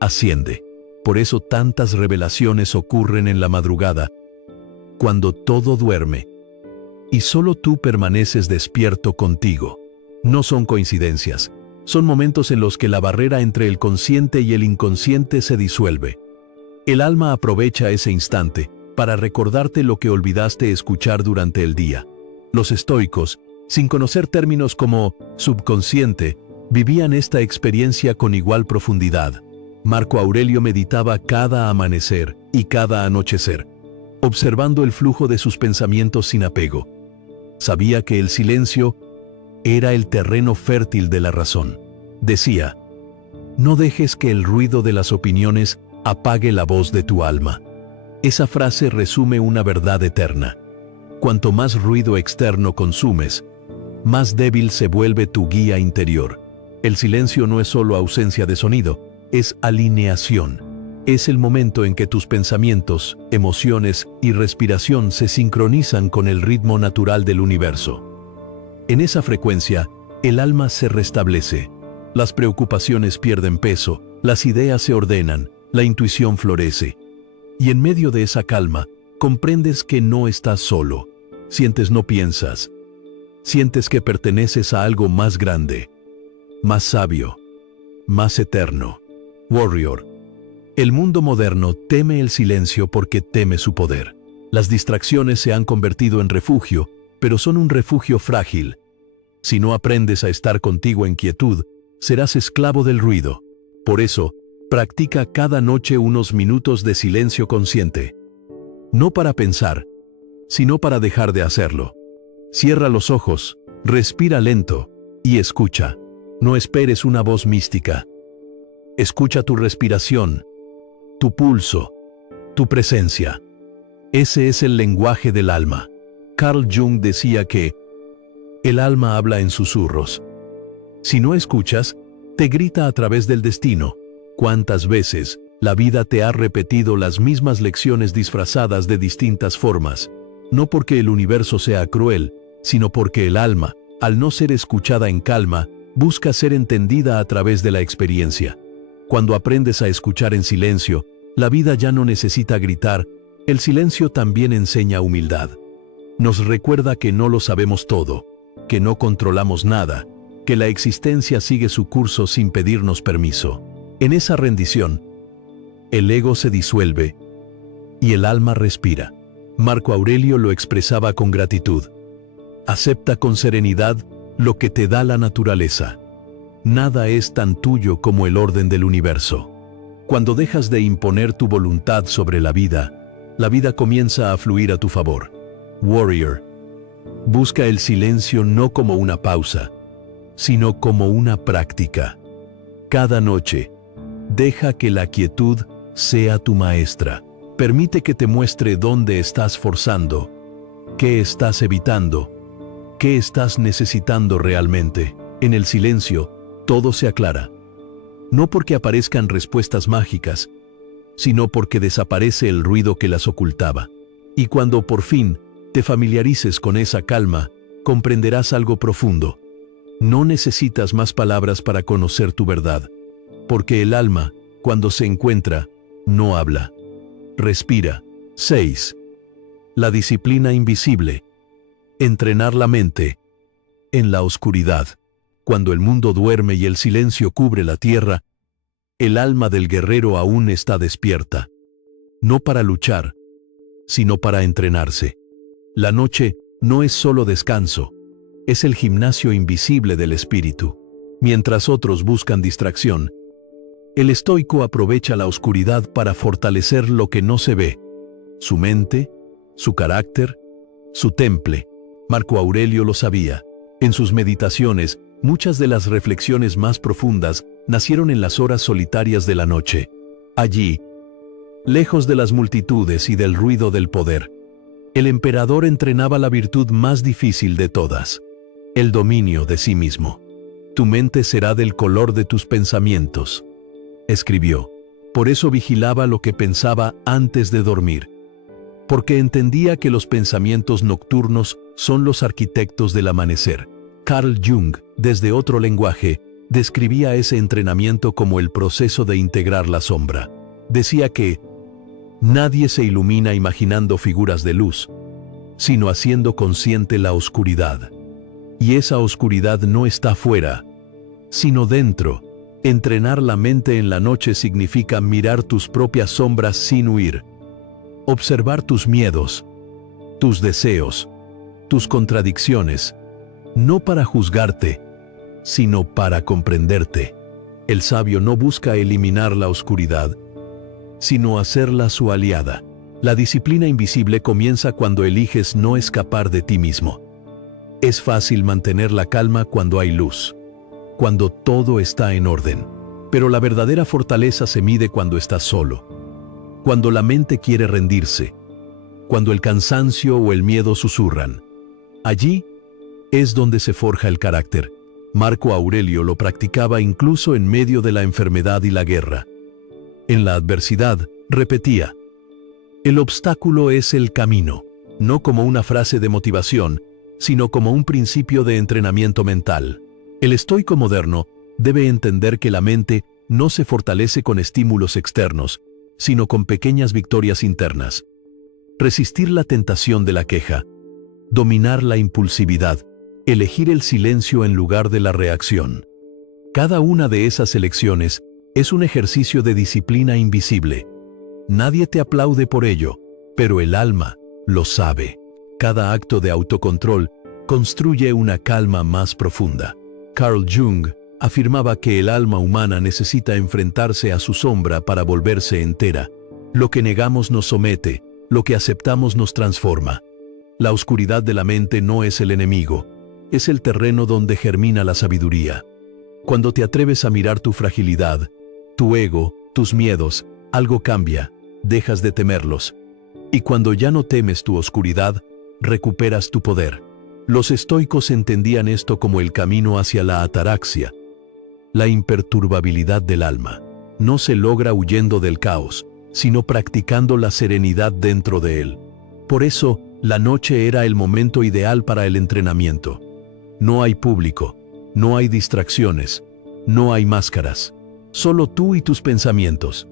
asciende. Por eso tantas revelaciones ocurren en la madrugada, cuando todo duerme, y solo tú permaneces despierto contigo. No son coincidencias, son momentos en los que la barrera entre el consciente y el inconsciente se disuelve. El alma aprovecha ese instante para recordarte lo que olvidaste escuchar durante el día. Los estoicos, sin conocer términos como subconsciente, vivían esta experiencia con igual profundidad. Marco Aurelio meditaba cada amanecer y cada anochecer, observando el flujo de sus pensamientos sin apego. Sabía que el silencio era el terreno fértil de la razón. Decía: no dejes que el ruido de las opiniones apague la voz de tu alma. Esa frase resume una verdad eterna. Cuanto más ruido externo consumes, más débil se vuelve tu guía interior. El silencio no es solo ausencia de sonido, es alineación. Es el momento en que tus pensamientos, emociones y respiración se sincronizan con el ritmo natural del universo. En esa frecuencia, el alma se restablece. Las preocupaciones pierden peso, las ideas se ordenan, la intuición florece. Y en medio de esa calma, comprendes que no estás solo. Sientes no piensas. Sientes que perteneces a algo más grande, más sabio, más eterno. Warrior. El mundo moderno teme el silencio porque teme su poder. Las distracciones se han convertido en refugio, pero son un refugio frágil. Si no aprendes a estar contigo en quietud, serás esclavo del ruido. Por eso, practica cada noche unos minutos de silencio consciente. No para pensar, sino para dejar de hacerlo. Cierra los ojos, respira lento y escucha. No esperes una voz mística. Escucha tu respiración, tu pulso, tu presencia. Ese es el lenguaje del alma. Carl Jung decía que el alma habla en susurros. Si no escuchas, Te grita a través del destino. ¿Cuántas veces la vida te ha repetido las mismas lecciones disfrazadas de distintas formas? No porque el universo sea cruel, sino porque el alma, al no ser escuchada en calma, busca ser entendida a través de la experiencia. Cuando aprendes a escuchar en silencio, la vida ya no necesita gritar, el silencio también enseña humildad. Nos recuerda que no lo sabemos todo, que no controlamos nada, que la existencia sigue su curso sin pedirnos permiso. En esa rendición, el ego se disuelve y el alma respira. Marco Aurelio lo expresaba con gratitud. Acepta con serenidad lo que te da la naturaleza. Nada es tan tuyo como el orden del universo. Cuando dejas de imponer tu voluntad sobre la vida comienza a fluir a tu favor. Warrior. Busca el silencio no como una pausa, sino como una práctica. Cada noche, deja que la quietud sea tu maestra. Permite que te muestre dónde estás forzando, qué estás evitando, qué estás necesitando realmente. En el silencio, todo se aclara. No porque aparezcan respuestas mágicas, sino porque desaparece el ruido que las ocultaba. Y cuando por fin te familiarices con esa calma, comprenderás algo profundo. No necesitas más palabras para conocer tu verdad, porque el alma, cuando se encuentra, no habla. Respira. 6. La disciplina invisible. Entrenar la mente. En la oscuridad, cuando el mundo duerme y el silencio cubre la tierra, el alma del guerrero aún está despierta. No para luchar, sino para entrenarse. La noche no es solo descanso, es el gimnasio invisible del espíritu. Mientras otros buscan distracción, el estoico aprovecha la oscuridad para fortalecer lo que no se ve: su mente, su carácter, su temple. Marco Aurelio lo sabía. En sus meditaciones, muchas de las reflexiones más profundas nacieron en las horas solitarias de la noche. Allí, lejos de las multitudes y del ruido del poder, el emperador entrenaba la virtud más difícil de todas: el dominio de sí mismo. Tu mente será del color de tus pensamientos, escribió. Por eso vigilaba lo que pensaba antes de dormir, porque entendía que los pensamientos nocturnos son los arquitectos del amanecer. Carl Jung, desde otro lenguaje, describía ese entrenamiento como el proceso de integrar la sombra. Decía que nadie se ilumina imaginando figuras de luz, sino haciendo consciente la oscuridad. Y esa oscuridad no está fuera, sino dentro. Entrenar la mente en la noche significa mirar tus propias sombras sin huir. Observar tus miedos, tus deseos, tus contradicciones, no para juzgarte, sino para comprenderte. El sabio no busca eliminar la oscuridad, sino hacerla su aliada. La disciplina invisible comienza cuando eliges no escapar de ti mismo. Es fácil mantener la calma cuando hay luz, cuando todo está en orden. Pero la verdadera fortaleza se mide cuando estás solo, cuando la mente quiere rendirse, cuando el cansancio o el miedo susurran. Allí es donde se forja el carácter. Marco Aurelio lo practicaba incluso en medio de la enfermedad y la guerra. En la adversidad, repetía: el obstáculo es el camino, no como una frase de motivación, sino como un principio de entrenamiento mental. El estoico moderno debe entender que la mente no se fortalece con estímulos externos, sino con pequeñas victorias internas. Resistir la tentación de la queja, dominar la impulsividad, elegir el silencio en lugar de la reacción. Cada una de esas elecciones es un ejercicio de disciplina invisible. Nadie te aplaude por ello, pero el alma lo sabe. Cada acto de autocontrol construye una calma más profunda. Carl Jung afirmaba que el alma humana necesita enfrentarse a su sombra para volverse entera. Lo que negamos nos somete, lo que aceptamos nos transforma. La oscuridad de la mente no es el enemigo, es el terreno donde germina la sabiduría. Cuando te atreves a mirar tu fragilidad, tu ego, tus miedos, algo cambia, dejas de temerlos. Y cuando ya no temes tu oscuridad, recuperas tu poder. Los estoicos entendían esto como el camino hacia la ataraxia, La imperturbabilidad del alma no se logra huyendo del caos, sino practicando la serenidad dentro de él. Por eso, la noche era el momento ideal para el entrenamiento. No hay público, no hay distracciones, no hay máscaras, solo tú y tus pensamientos.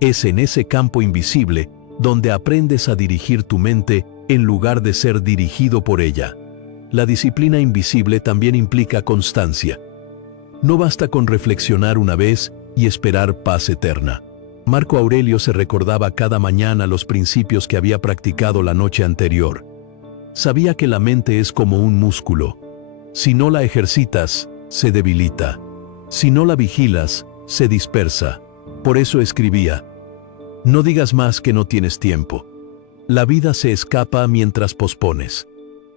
Es en ese campo invisible donde aprendes a dirigir tu mente en lugar de ser dirigido por ella. La disciplina invisible también implica constancia. No basta con reflexionar una vez y esperar paz eterna. Marco Aurelio se recordaba cada mañana los principios que había practicado la noche anterior. Sabía que la mente es como un músculo. Si no la ejercitas, se debilita. Si no la vigilas, se dispersa. Por eso escribía: no digas más que no tienes tiempo. La vida se escapa mientras pospones.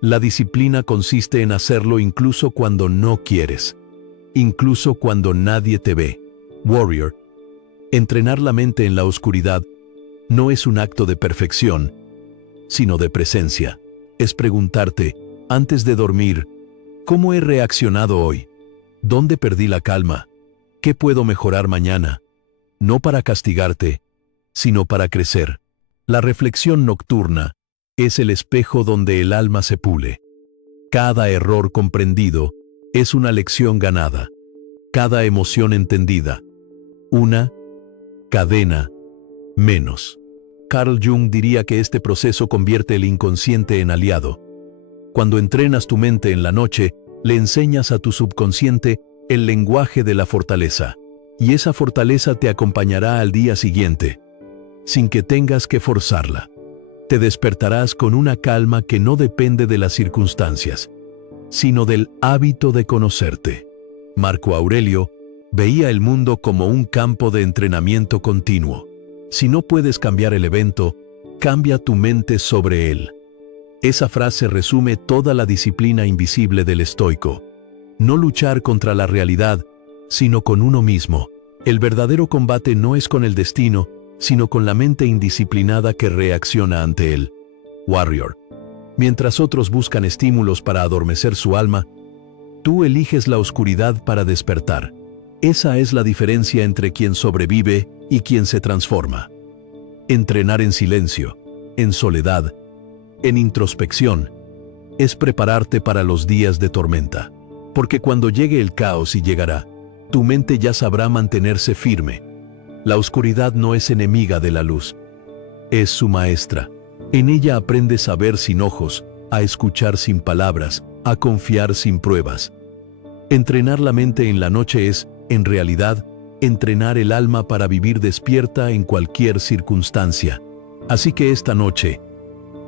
La disciplina consiste en hacerlo incluso cuando no quieres, incluso cuando nadie te ve. Warrior. Entrenar la mente en la oscuridad no es un acto de perfección, sino de presencia. Es preguntarte, antes de dormir, ¿cómo he reaccionado hoy? ¿Dónde perdí la calma? ¿Qué puedo mejorar mañana? No para castigarte, sino para crecer. La reflexión nocturna es el espejo donde el alma se pule. Cada error comprendido es una lección ganada. Cada emoción entendida, una cadena menos. Carl Jung diría que este proceso convierte el inconsciente en aliado. Cuando entrenas tu mente en la noche, le enseñas a tu subconsciente el lenguaje de la fortaleza, y esa fortaleza te acompañará al día siguiente, sin que tengas que forzarla. Te despertarás con una calma que no depende de las circunstancias, sino del hábito de conocerte. Marco Aurelio veía el mundo como un campo de entrenamiento continuo. Si no puedes cambiar el evento, cambia tu mente sobre él. Esa frase resume toda la disciplina invisible del estoico. No luchar contra la realidad, sino con uno mismo. El verdadero combate no es con el destino, sino con la mente indisciplinada que reacciona ante él. Warrior. Mientras otros buscan estímulos para adormecer su alma, tú eliges la oscuridad para despertar. Esa es la diferencia entre quien sobrevive y quien se transforma. Entrenar en silencio, en soledad, en introspección, es prepararte para los días de tormenta. Porque cuando llegue el caos, y llegará, tu mente ya sabrá mantenerse firme. La oscuridad no es enemiga de la luz, es su maestra. En ella aprendes a ver sin ojos, a escuchar sin palabras, a confiar sin pruebas. Entrenar la mente en la noche es, en realidad, entrenar el alma para vivir despierta en cualquier circunstancia. Así que esta noche,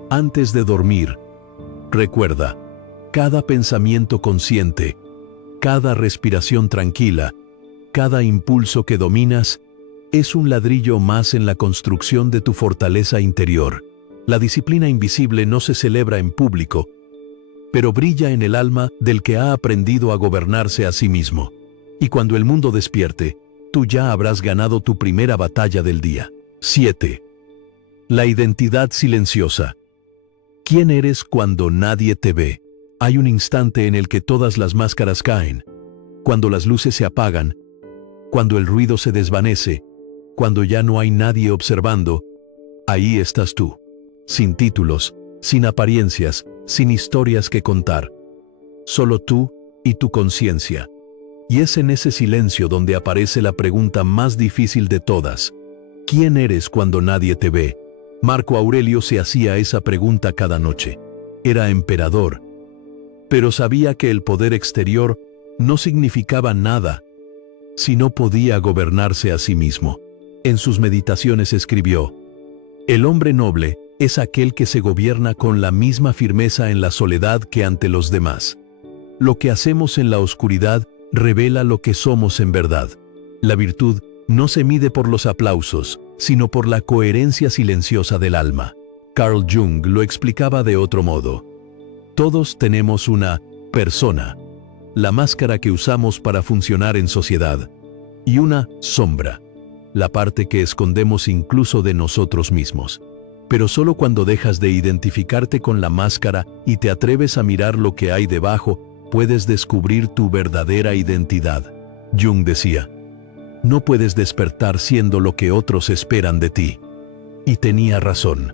antes de dormir, recuerda, cada pensamiento consciente, cada respiración tranquila, cada impulso que dominas, es un ladrillo más en la construcción de tu fortaleza interior. La disciplina invisible no se celebra en público, pero brilla en el alma del que ha aprendido a gobernarse a sí mismo. Y cuando el mundo despierte, tú ya habrás ganado tu primera batalla del día. 7. La identidad silenciosa. ¿Quién eres cuando nadie te ve? Hay un instante en el que todas las máscaras caen, cuando las luces se apagan, cuando el ruido se desvanece, cuando ya no hay nadie observando. Ahí estás tú, sin títulos, sin apariencias, sin historias que contar. Solo tú y tu conciencia. Y es en ese silencio donde aparece la pregunta más difícil de todas. ¿Quién eres cuando nadie te ve? Marco Aurelio se hacía esa pregunta cada noche. Era emperador, pero sabía que el poder exterior no significaba nada si no podía gobernarse a sí mismo. En sus meditaciones escribió: el hombre noble es aquel que se gobierna con la misma firmeza en la soledad que ante los demás. Lo que hacemos en la oscuridad revela lo que somos en verdad. La virtud no se mide por los aplausos, sino por la coherencia silenciosa del alma. Carl Jung lo explicaba de otro modo. Todos tenemos una persona, la máscara que usamos para funcionar en sociedad, y una sombra, la parte que escondemos incluso de nosotros mismos. Pero solo cuando dejas de identificarte con la máscara y te atreves a mirar lo que hay debajo, puedes descubrir tu verdadera identidad. Jung decía, no puedes despertar siendo lo que otros esperan de ti. Y tenía razón.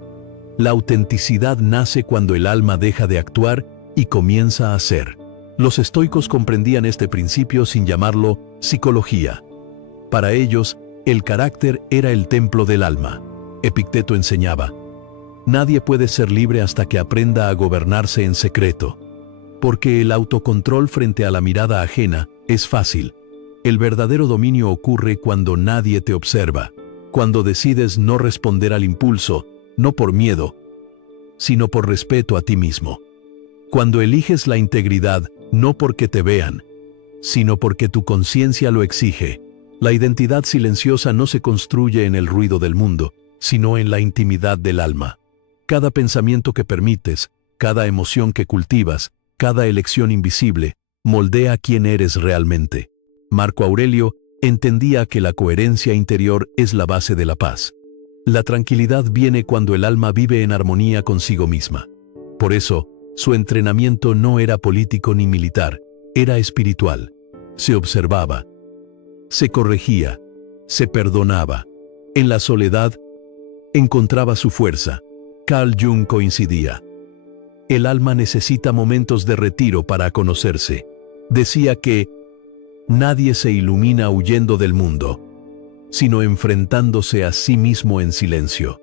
La autenticidad nace cuando el alma deja de actuar y comienza a ser. Los estoicos comprendían este principio sin llamarlo psicología. Para ellos, el carácter era el templo del alma. Epicteto enseñaba, nadie puede ser libre hasta que aprenda a gobernarse en secreto. Porque el autocontrol frente a la mirada ajena es fácil. El verdadero dominio ocurre cuando nadie te observa, cuando decides no responder al impulso, no por miedo, sino por respeto a ti mismo. Cuando eliges la integridad, no porque te vean, sino porque tu conciencia lo exige. La identidad silenciosa no se construye en el ruido del mundo, sino en la intimidad del alma. Cada pensamiento que permites, cada emoción que cultivas, cada elección invisible, moldea quién eres realmente. Marco Aurelio entendía que la coherencia interior es la base de la paz. La tranquilidad viene cuando el alma vive en armonía consigo misma. Por eso, su entrenamiento no era político ni militar, era espiritual. Se observaba, se corregía, se perdonaba. En la soledad, encontraba su fuerza. Carl Jung coincidía. El alma necesita momentos de retiro para conocerse. Decía que nadie se ilumina huyendo del mundo, sino enfrentándose a sí mismo en silencio.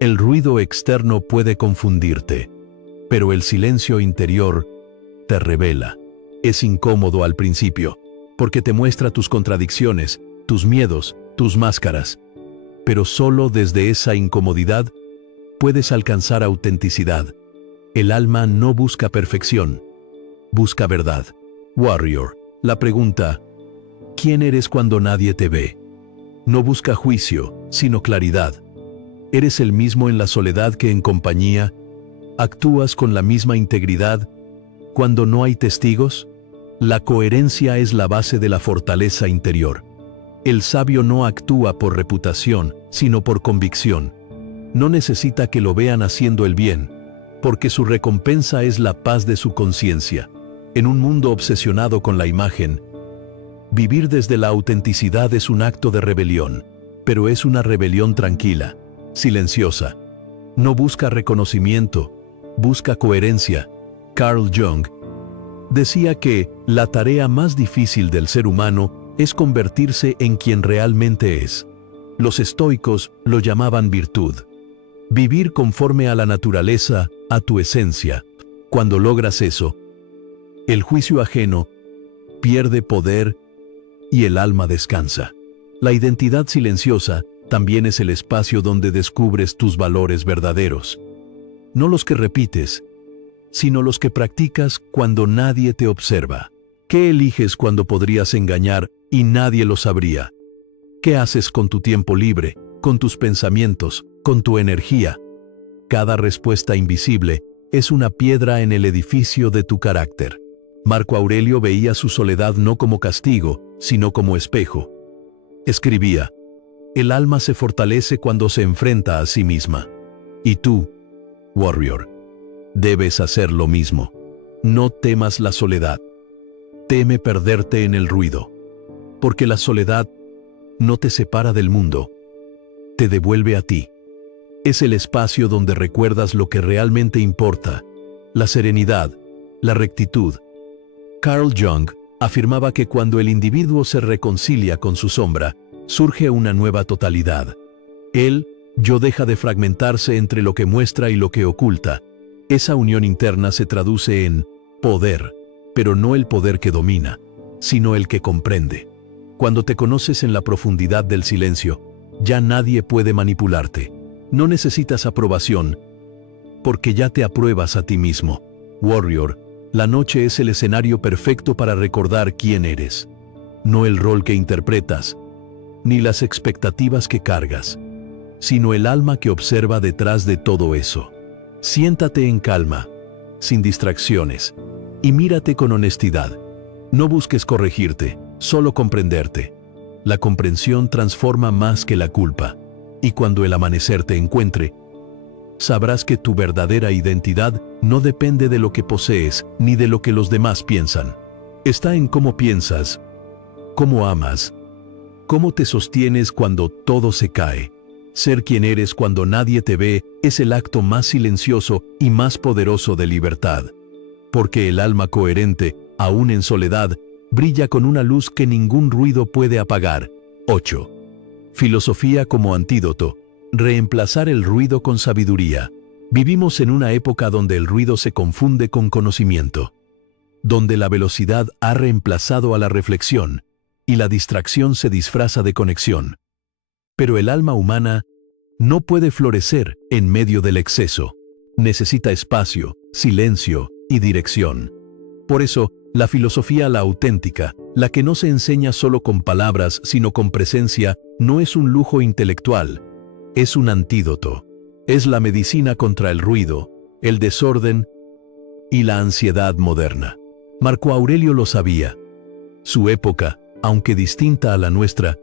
El ruido externo puede confundirte, pero el silencio interior te revela. Es incómodo al principio, porque te muestra tus contradicciones, tus miedos, tus máscaras. Pero solo desde esa incomodidad puedes alcanzar autenticidad. El alma no busca perfección, busca verdad. Warrior, la pregunta, ¿quién eres cuando nadie te ve? No busca juicio, sino claridad. ¿Eres el mismo en la soledad que en compañía? ¿Actúas con la misma integridad cuando no hay testigos? La coherencia es la base de la fortaleza interior. El sabio no actúa por reputación, sino por convicción. No necesita que lo vean haciendo el bien, porque su recompensa es la paz de su conciencia. En un mundo obsesionado con la imagen, vivir desde la autenticidad es un acto de rebelión, pero es una rebelión tranquila, silenciosa. No busca reconocimiento, busca coherencia. Carl Jung decía que la tarea más difícil del ser humano es convertirse en quien realmente es. Los estoicos lo llamaban virtud. Vivir conforme a la naturaleza, a tu esencia. Cuando logras eso, el juicio ajeno pierde poder y el alma descansa. La identidad silenciosa también es el espacio donde descubres tus valores verdaderos. No los que repites, sino los que practicas cuando nadie te observa. ¿Qué eliges cuando podrías engañar y nadie lo sabría? ¿Qué haces con tu tiempo libre, con tus pensamientos, con tu energía? Cada respuesta invisible es una piedra en el edificio de tu carácter. Marco Aurelio veía su soledad no como castigo, sino como espejo. Escribía, el alma se fortalece cuando se enfrenta a sí misma. Y tú, Warrior, debes hacer lo mismo. No temas la soledad. Teme perderte en el ruido. Porque la soledad no te separa del mundo, te devuelve a ti. Es el espacio donde recuerdas lo que realmente importa, la serenidad, la rectitud. Carl Jung afirmaba que cuando el individuo se reconcilia con su sombra, surge una nueva totalidad. El yo deja de fragmentarse entre lo que muestra y lo que oculta. Esa unión interna se traduce en poder, pero no el poder que domina, sino el que comprende. Cuando te conoces en la profundidad del silencio, ya nadie puede manipularte. No necesitas aprobación, porque ya te apruebas a ti mismo. Warrior, la noche es el escenario perfecto para recordar quién eres. No el rol que interpretas, ni las expectativas que cargas, sino el alma que observa detrás de todo eso. Siéntate en calma, sin distracciones, y mírate con honestidad. No busques corregirte, solo comprenderte. La comprensión transforma más que la culpa, y cuando el amanecer te encuentre, sabrás que tu verdadera identidad no depende de lo que posees ni de lo que los demás piensan. Está en cómo piensas, ¿Cómo amas? ¿Cómo te sostienes cuando todo se cae? Ser quien eres cuando nadie te ve es el acto más silencioso y más poderoso de libertad. Porque el alma coherente, aún en soledad, brilla con una luz que ningún ruido puede apagar. 8. Filosofía como antídoto. Reemplazar el ruido con sabiduría. Vivimos en una época donde el ruido se confunde con conocimiento, donde la velocidad ha reemplazado a la reflexión y la distracción se disfraza de conexión. Pero el alma humana no puede florecer en medio del exceso. Necesita espacio, silencio y dirección. Por eso, la filosofía, la auténtica, la que no se enseña solo con palabras sino con presencia, no es un lujo intelectual, es un antídoto. Es la medicina contra el ruido, el desorden y la ansiedad moderna. Marco Aurelio lo sabía. Su época, aunque distinta a la nuestra,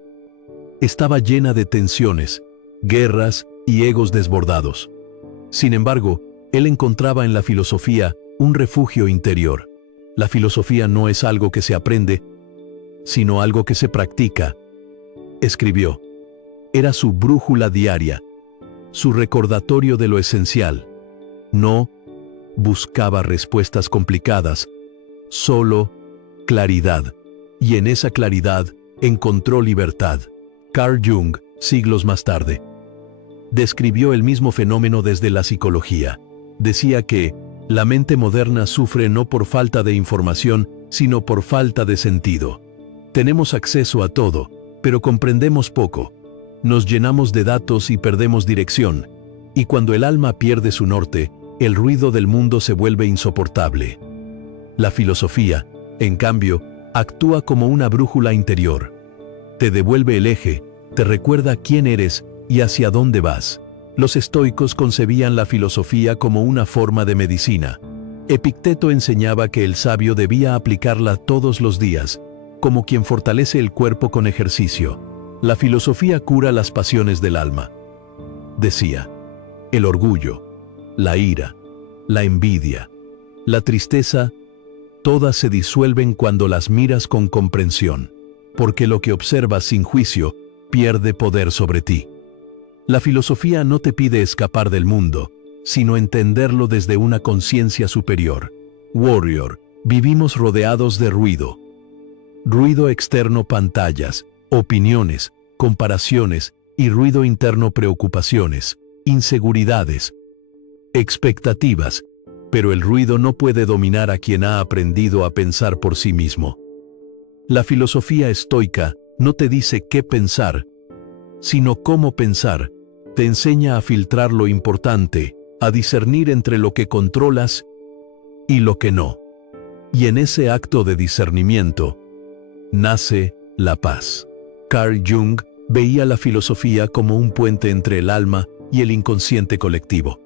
estaba llena de tensiones, guerras y egos desbordados. Sin embargo, él encontraba en la filosofía un refugio interior. La filosofía no es algo que se aprende, sino algo que se practica. Escribió. Era su brújula diaria, su recordatorio de lo esencial. No buscaba respuestas complicadas, solo claridad. Y en esa claridad encontró libertad. Carl Jung, siglos más tarde, describió el mismo fenómeno desde la psicología. Decía que la mente moderna sufre no por falta de información, sino por falta de sentido. Tenemos acceso a todo, pero comprendemos poco. Nos llenamos de datos y perdemos dirección. Y cuando el alma pierde su norte, el ruido del mundo se vuelve insoportable. La filosofía, en cambio, actúa como una brújula interior. Te devuelve el eje, te recuerda quién eres y hacia dónde vas. Los estoicos concebían la filosofía como una forma de medicina. Epicteto enseñaba que el sabio debía aplicarla todos los días, como quien fortalece el cuerpo con ejercicio. La filosofía cura las pasiones del alma. Decía, el orgullo, la ira, la envidia, la tristeza, todas se disuelven cuando las miras con comprensión, porque lo que observas sin juicio pierde poder sobre ti. La filosofía no te pide escapar del mundo, sino entenderlo desde una conciencia superior. Warrior, vivimos rodeados de ruido. Ruido externo, pantallas, opiniones, comparaciones y ruido interno, preocupaciones, inseguridades, expectativas, pero el ruido no puede dominar a quien ha aprendido a pensar por sí mismo. La filosofía estoica no te dice qué pensar, sino cómo pensar. Te enseña a filtrar lo importante, a discernir entre lo que controlas y lo que no. Y en ese acto de discernimiento nace la paz. Carl Jung veía la filosofía como un puente entre el alma y el inconsciente colectivo.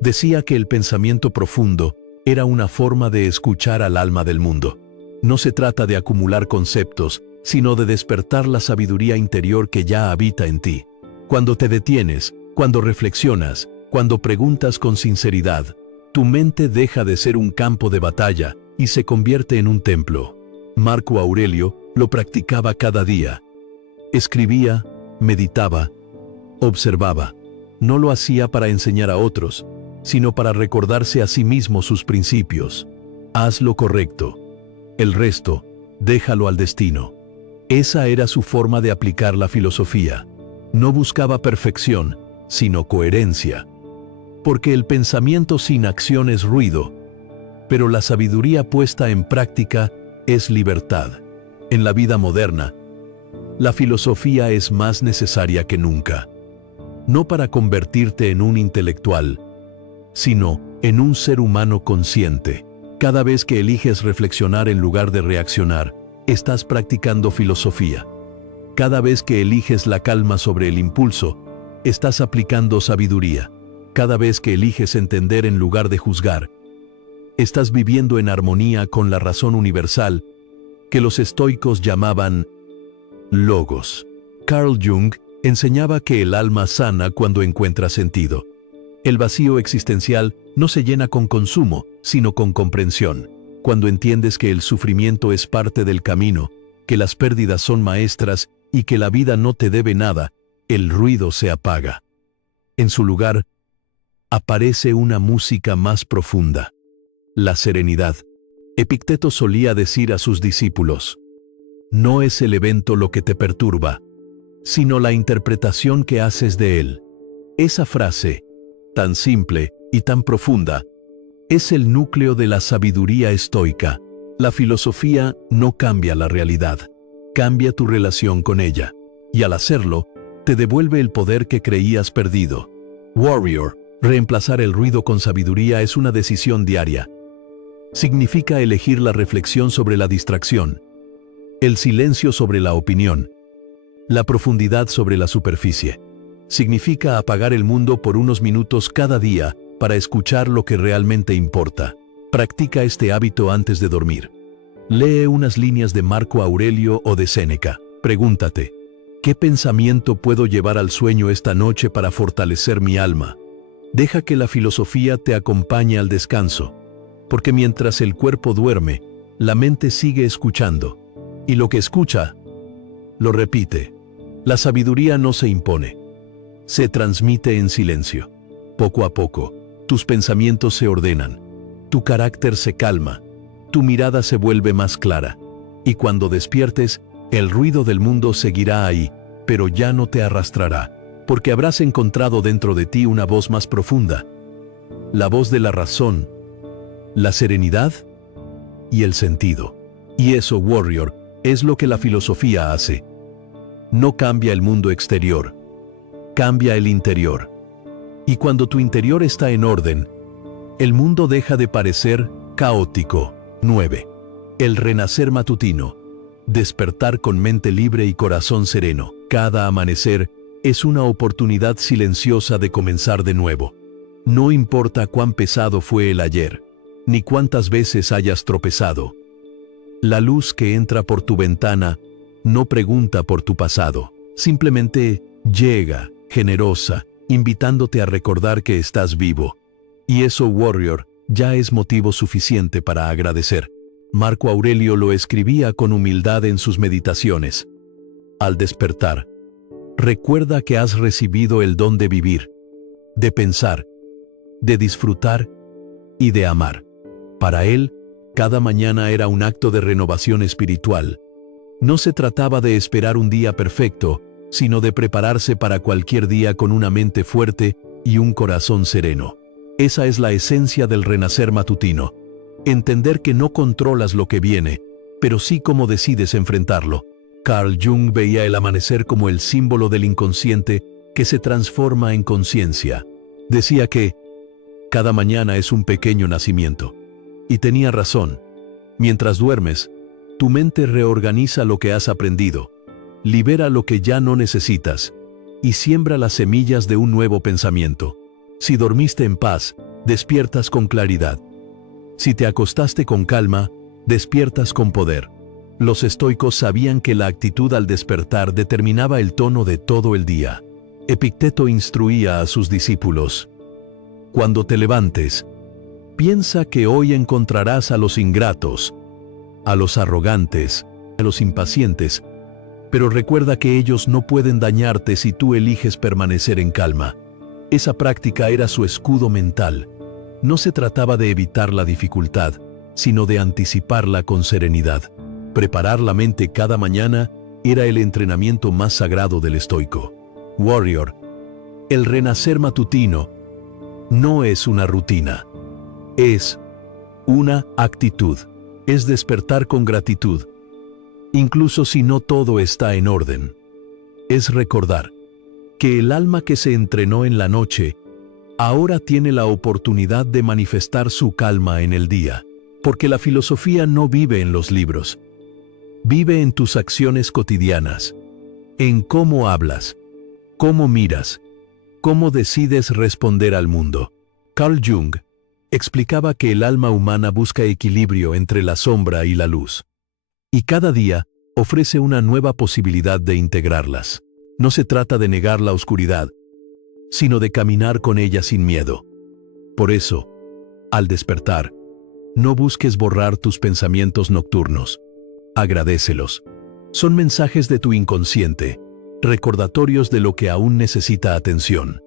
Decía que el pensamiento profundo era una forma de escuchar al alma del mundo. No se trata de acumular conceptos, sino de despertar la sabiduría interior que ya habita en ti. Cuando te detienes, cuando reflexionas, cuando preguntas con sinceridad, tu mente deja de ser un campo de batalla y se convierte en un templo. Marco Aurelio lo practicaba cada día. Escribía, meditaba, observaba. No lo hacía para enseñar a otros, sino para recordarse a sí mismo sus principios. Haz lo correcto. El resto, déjalo al destino. Esa era su forma de aplicar la filosofía. No buscaba perfección, sino coherencia. Porque el pensamiento sin acción es ruido, pero la sabiduría puesta en práctica es libertad. En la vida moderna, la filosofía es más necesaria que nunca. No para convertirte en un intelectual, sino en un ser humano consciente. Cada vez que eliges reflexionar en lugar de reaccionar, estás practicando filosofía. Cada vez que eliges la calma sobre el impulso, estás aplicando sabiduría. Cada vez que eliges entender en lugar de juzgar, estás viviendo en armonía con la razón universal que los estoicos llamaban logos. Carl Jung enseñaba que el alma sana cuando encuentra sentido. El vacío existencial no se llena con consumo, sino con comprensión. Cuando entiendes que el sufrimiento es parte del camino, que las pérdidas son maestras y que la vida no te debe nada, el ruido se apaga. En su lugar, aparece una música más profunda, la serenidad. Epicteto solía decir a sus discípulos: no es el evento lo que te perturba, sino la interpretación que haces de él. Esa frase, tan simple y tan profunda, es el núcleo de la sabiduría estoica. La filosofía no cambia la realidad, cambia tu relación con ella, y al hacerlo, te devuelve el poder que creías perdido. Warrior, reemplazar el ruido con sabiduría es una decisión diaria. Significa elegir la reflexión sobre la distracción, el silencio sobre la opinión, la profundidad sobre la superficie. Significa apagar el mundo por unos minutos cada día para escuchar lo que realmente importa. Practica este hábito antes de dormir. Lee unas líneas de Marco Aurelio o de Séneca. Pregúntate: ¿qué pensamiento puedo llevar al sueño esta noche para fortalecer mi alma? Deja que la filosofía te acompañe al descanso, porque mientras el cuerpo duerme, la mente sigue escuchando, y lo que escucha, lo repite. La sabiduría no se impone, se transmite en silencio. Poco a poco, tus pensamientos se ordenan, tu carácter se calma, tu mirada se vuelve más clara, y cuando despiertes, el ruido del mundo seguirá ahí, pero ya no te arrastrará, porque habrás encontrado dentro de ti una voz más profunda, la voz de la razón, la serenidad y el sentido. Y eso, Warrior, es lo que la filosofía hace. No cambia el mundo exterior, cambia el interior. Y cuando tu interior está en orden, el mundo deja de parecer caótico. 9. El renacer matutino. Despertar con mente libre y corazón sereno. Cada amanecer es una oportunidad silenciosa de comenzar de nuevo. No importa cuán pesado fue el ayer, ni cuántas veces hayas tropezado. La luz que entra por tu ventana no pregunta por tu pasado, simplemente llega, generosa, invitándote a recordar que estás vivo. Y eso, Warrior, ya es motivo suficiente para agradecer. Marco Aurelio lo escribía con humildad en sus meditaciones. Al despertar, recuerda que has recibido el don de vivir, de pensar, de disfrutar y de amar. Para él, cada mañana era un acto de renovación espiritual. No se trataba de esperar un día perfecto, sino de prepararse para cualquier día con una mente fuerte y un corazón sereno. Esa es la esencia del renacer matutino. Entender que no controlas lo que viene, pero sí cómo decides enfrentarlo. Carl Jung veía el amanecer como el símbolo del inconsciente que se transforma en conciencia. Decía que cada mañana es un pequeño nacimiento. Y tenía razón. Mientras duermes, tu mente reorganiza lo que has aprendido, libera lo que ya no necesitas y siembra las semillas de un nuevo pensamiento. Si dormiste en paz, despiertas con claridad. Si te acostaste con calma, despiertas con poder. Los estoicos sabían que la actitud al despertar determinaba el tono de todo el día. Epicteto instruía a sus discípulos: cuando te levantes, piensa que hoy encontrarás a los ingratos, a los arrogantes, a los impacientes, pero recuerda que ellos no pueden dañarte si tú eliges permanecer en calma. Esa práctica era su escudo mental. No se trataba de evitar la dificultad, sino de anticiparla con serenidad. Preparar la mente cada mañana era el entrenamiento más sagrado del estoico. Warrior, el renacer matutino no es una rutina. Es una actitud. Es despertar con gratitud, incluso si no todo está en orden. Es recordar que el alma que se entrenó en la noche ahora tiene la oportunidad de manifestar su calma en el día, porque la filosofía no vive en los libros. Vive en tus acciones cotidianas, en cómo hablas, cómo miras, cómo decides responder al mundo. Carl Jung explicaba que el alma humana busca equilibrio entre la sombra y la luz. Y cada día ofrece una nueva posibilidad de integrarlas. No se trata de negar la oscuridad, sino de caminar con ella sin miedo. Por eso, al despertar, no busques borrar tus pensamientos nocturnos. Agradécelos. Son mensajes de tu inconsciente, recordatorios de lo que aún necesita atención.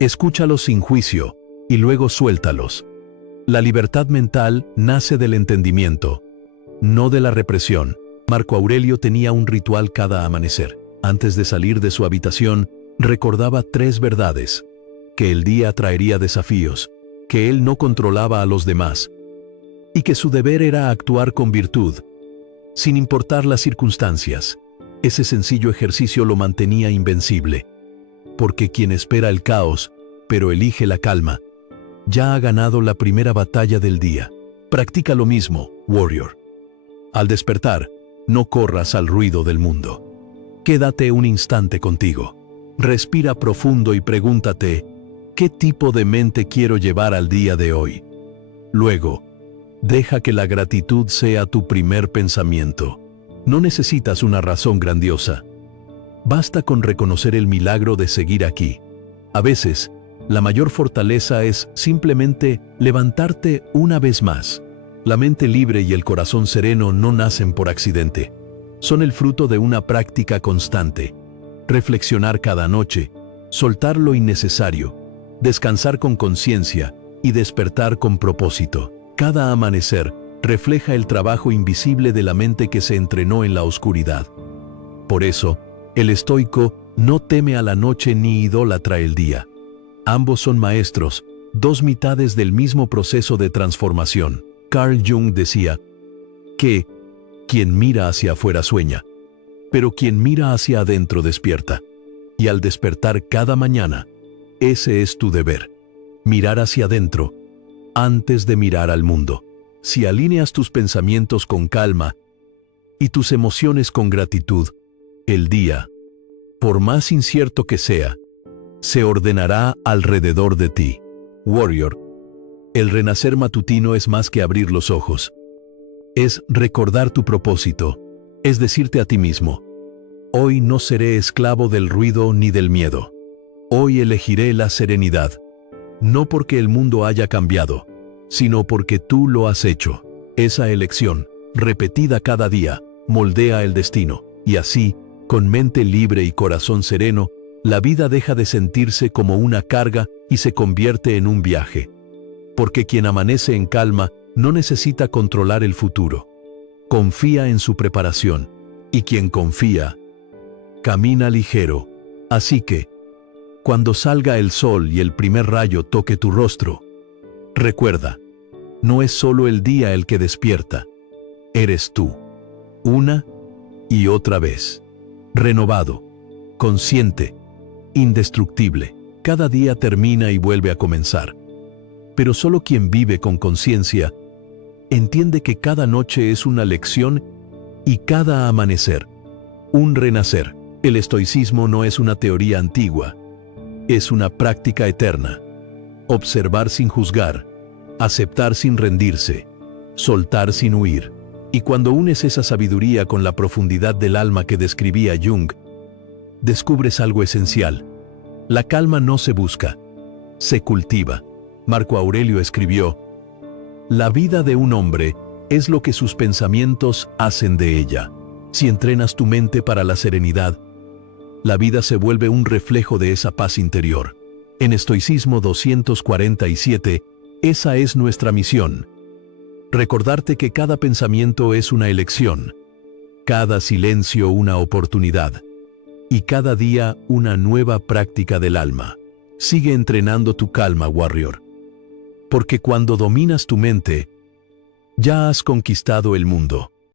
Escúchalos sin juicio y luego suéltalos. La libertad mental nace del entendimiento, no de la represión. Marco Aurelio tenía un ritual cada amanecer. Antes de salir de su habitación, recordaba 3 verdades: que el día traería desafíos, que él no controlaba a los demás, y que su deber era actuar con virtud, sin importar las circunstancias. Ese sencillo ejercicio lo mantenía invencible, porque quien espera el caos, pero elige la calma, ya ha ganado la primera batalla del día. Practica lo mismo, warrior. Al despertar, no corras al ruido del mundo. Quédate un instante contigo. Respira profundo y pregúntate, ¿qué tipo de mente quiero llevar al día de hoy? Luego, deja que la gratitud sea tu primer pensamiento. No necesitas una razón grandiosa. Basta con reconocer el milagro de seguir aquí. A veces, la mayor fortaleza es simplemente levantarte una vez más. La mente libre y el corazón sereno no nacen por accidente. Son el fruto de una práctica constante. Reflexionar cada noche, soltar lo innecesario, descansar con conciencia y despertar con propósito. Cada amanecer refleja el trabajo invisible de la mente que se entrenó en la oscuridad. Por eso, el estoico no teme a la noche ni idolatra el día. Ambos son maestros, 2 mitades del mismo proceso de transformación. Carl Jung decía que quien mira hacia afuera sueña, pero quien mira hacia adentro despierta. Y al despertar cada mañana, ese es tu deber: mirar hacia adentro antes de mirar al mundo. Si alineas tus pensamientos con calma y tus emociones con gratitud, el día, por más incierto que sea, se ordenará alrededor de ti. Warrior, el renacer matutino es más que abrir los ojos. Es recordar tu propósito, es decirte a ti mismo: hoy no seré esclavo del ruido ni del miedo. Hoy elegiré la serenidad, no porque el mundo haya cambiado, sino porque tú lo has hecho. Esa elección, repetida cada día, moldea el destino, y así, con mente libre y corazón sereno, la vida deja de sentirse como una carga y se convierte en un viaje. Porque quien amanece en calma no necesita controlar el futuro. Confía en su preparación, y quien confía, camina ligero. Así que, cuando salga el sol y el primer rayo toque tu rostro, recuerda, no es solo el día el que despierta, eres tú, una y otra vez, renovado, consciente, indestructible. Cada día termina y vuelve a comenzar. Pero solo quien vive con conciencia entiende que cada noche es una lección y cada amanecer un renacer. El estoicismo no es una teoría antigua, es una práctica eterna. Observar sin juzgar, aceptar sin rendirse, soltar sin huir. Y cuando unes esa sabiduría con la profundidad del alma que describía Jung, descubres algo esencial. La calma no se busca, se cultiva. Marco Aurelio escribió: la vida de un hombre es lo que sus pensamientos hacen de ella. Si entrenas tu mente para la serenidad, la vida se vuelve un reflejo de esa paz interior. En Estoicismo 247, esa es nuestra misión. Recordarte que cada pensamiento es una elección, cada silencio una oportunidad, y cada día una nueva práctica del alma. Sigue entrenando tu calma, warrior. Porque cuando dominas tu mente, ya has conquistado el mundo.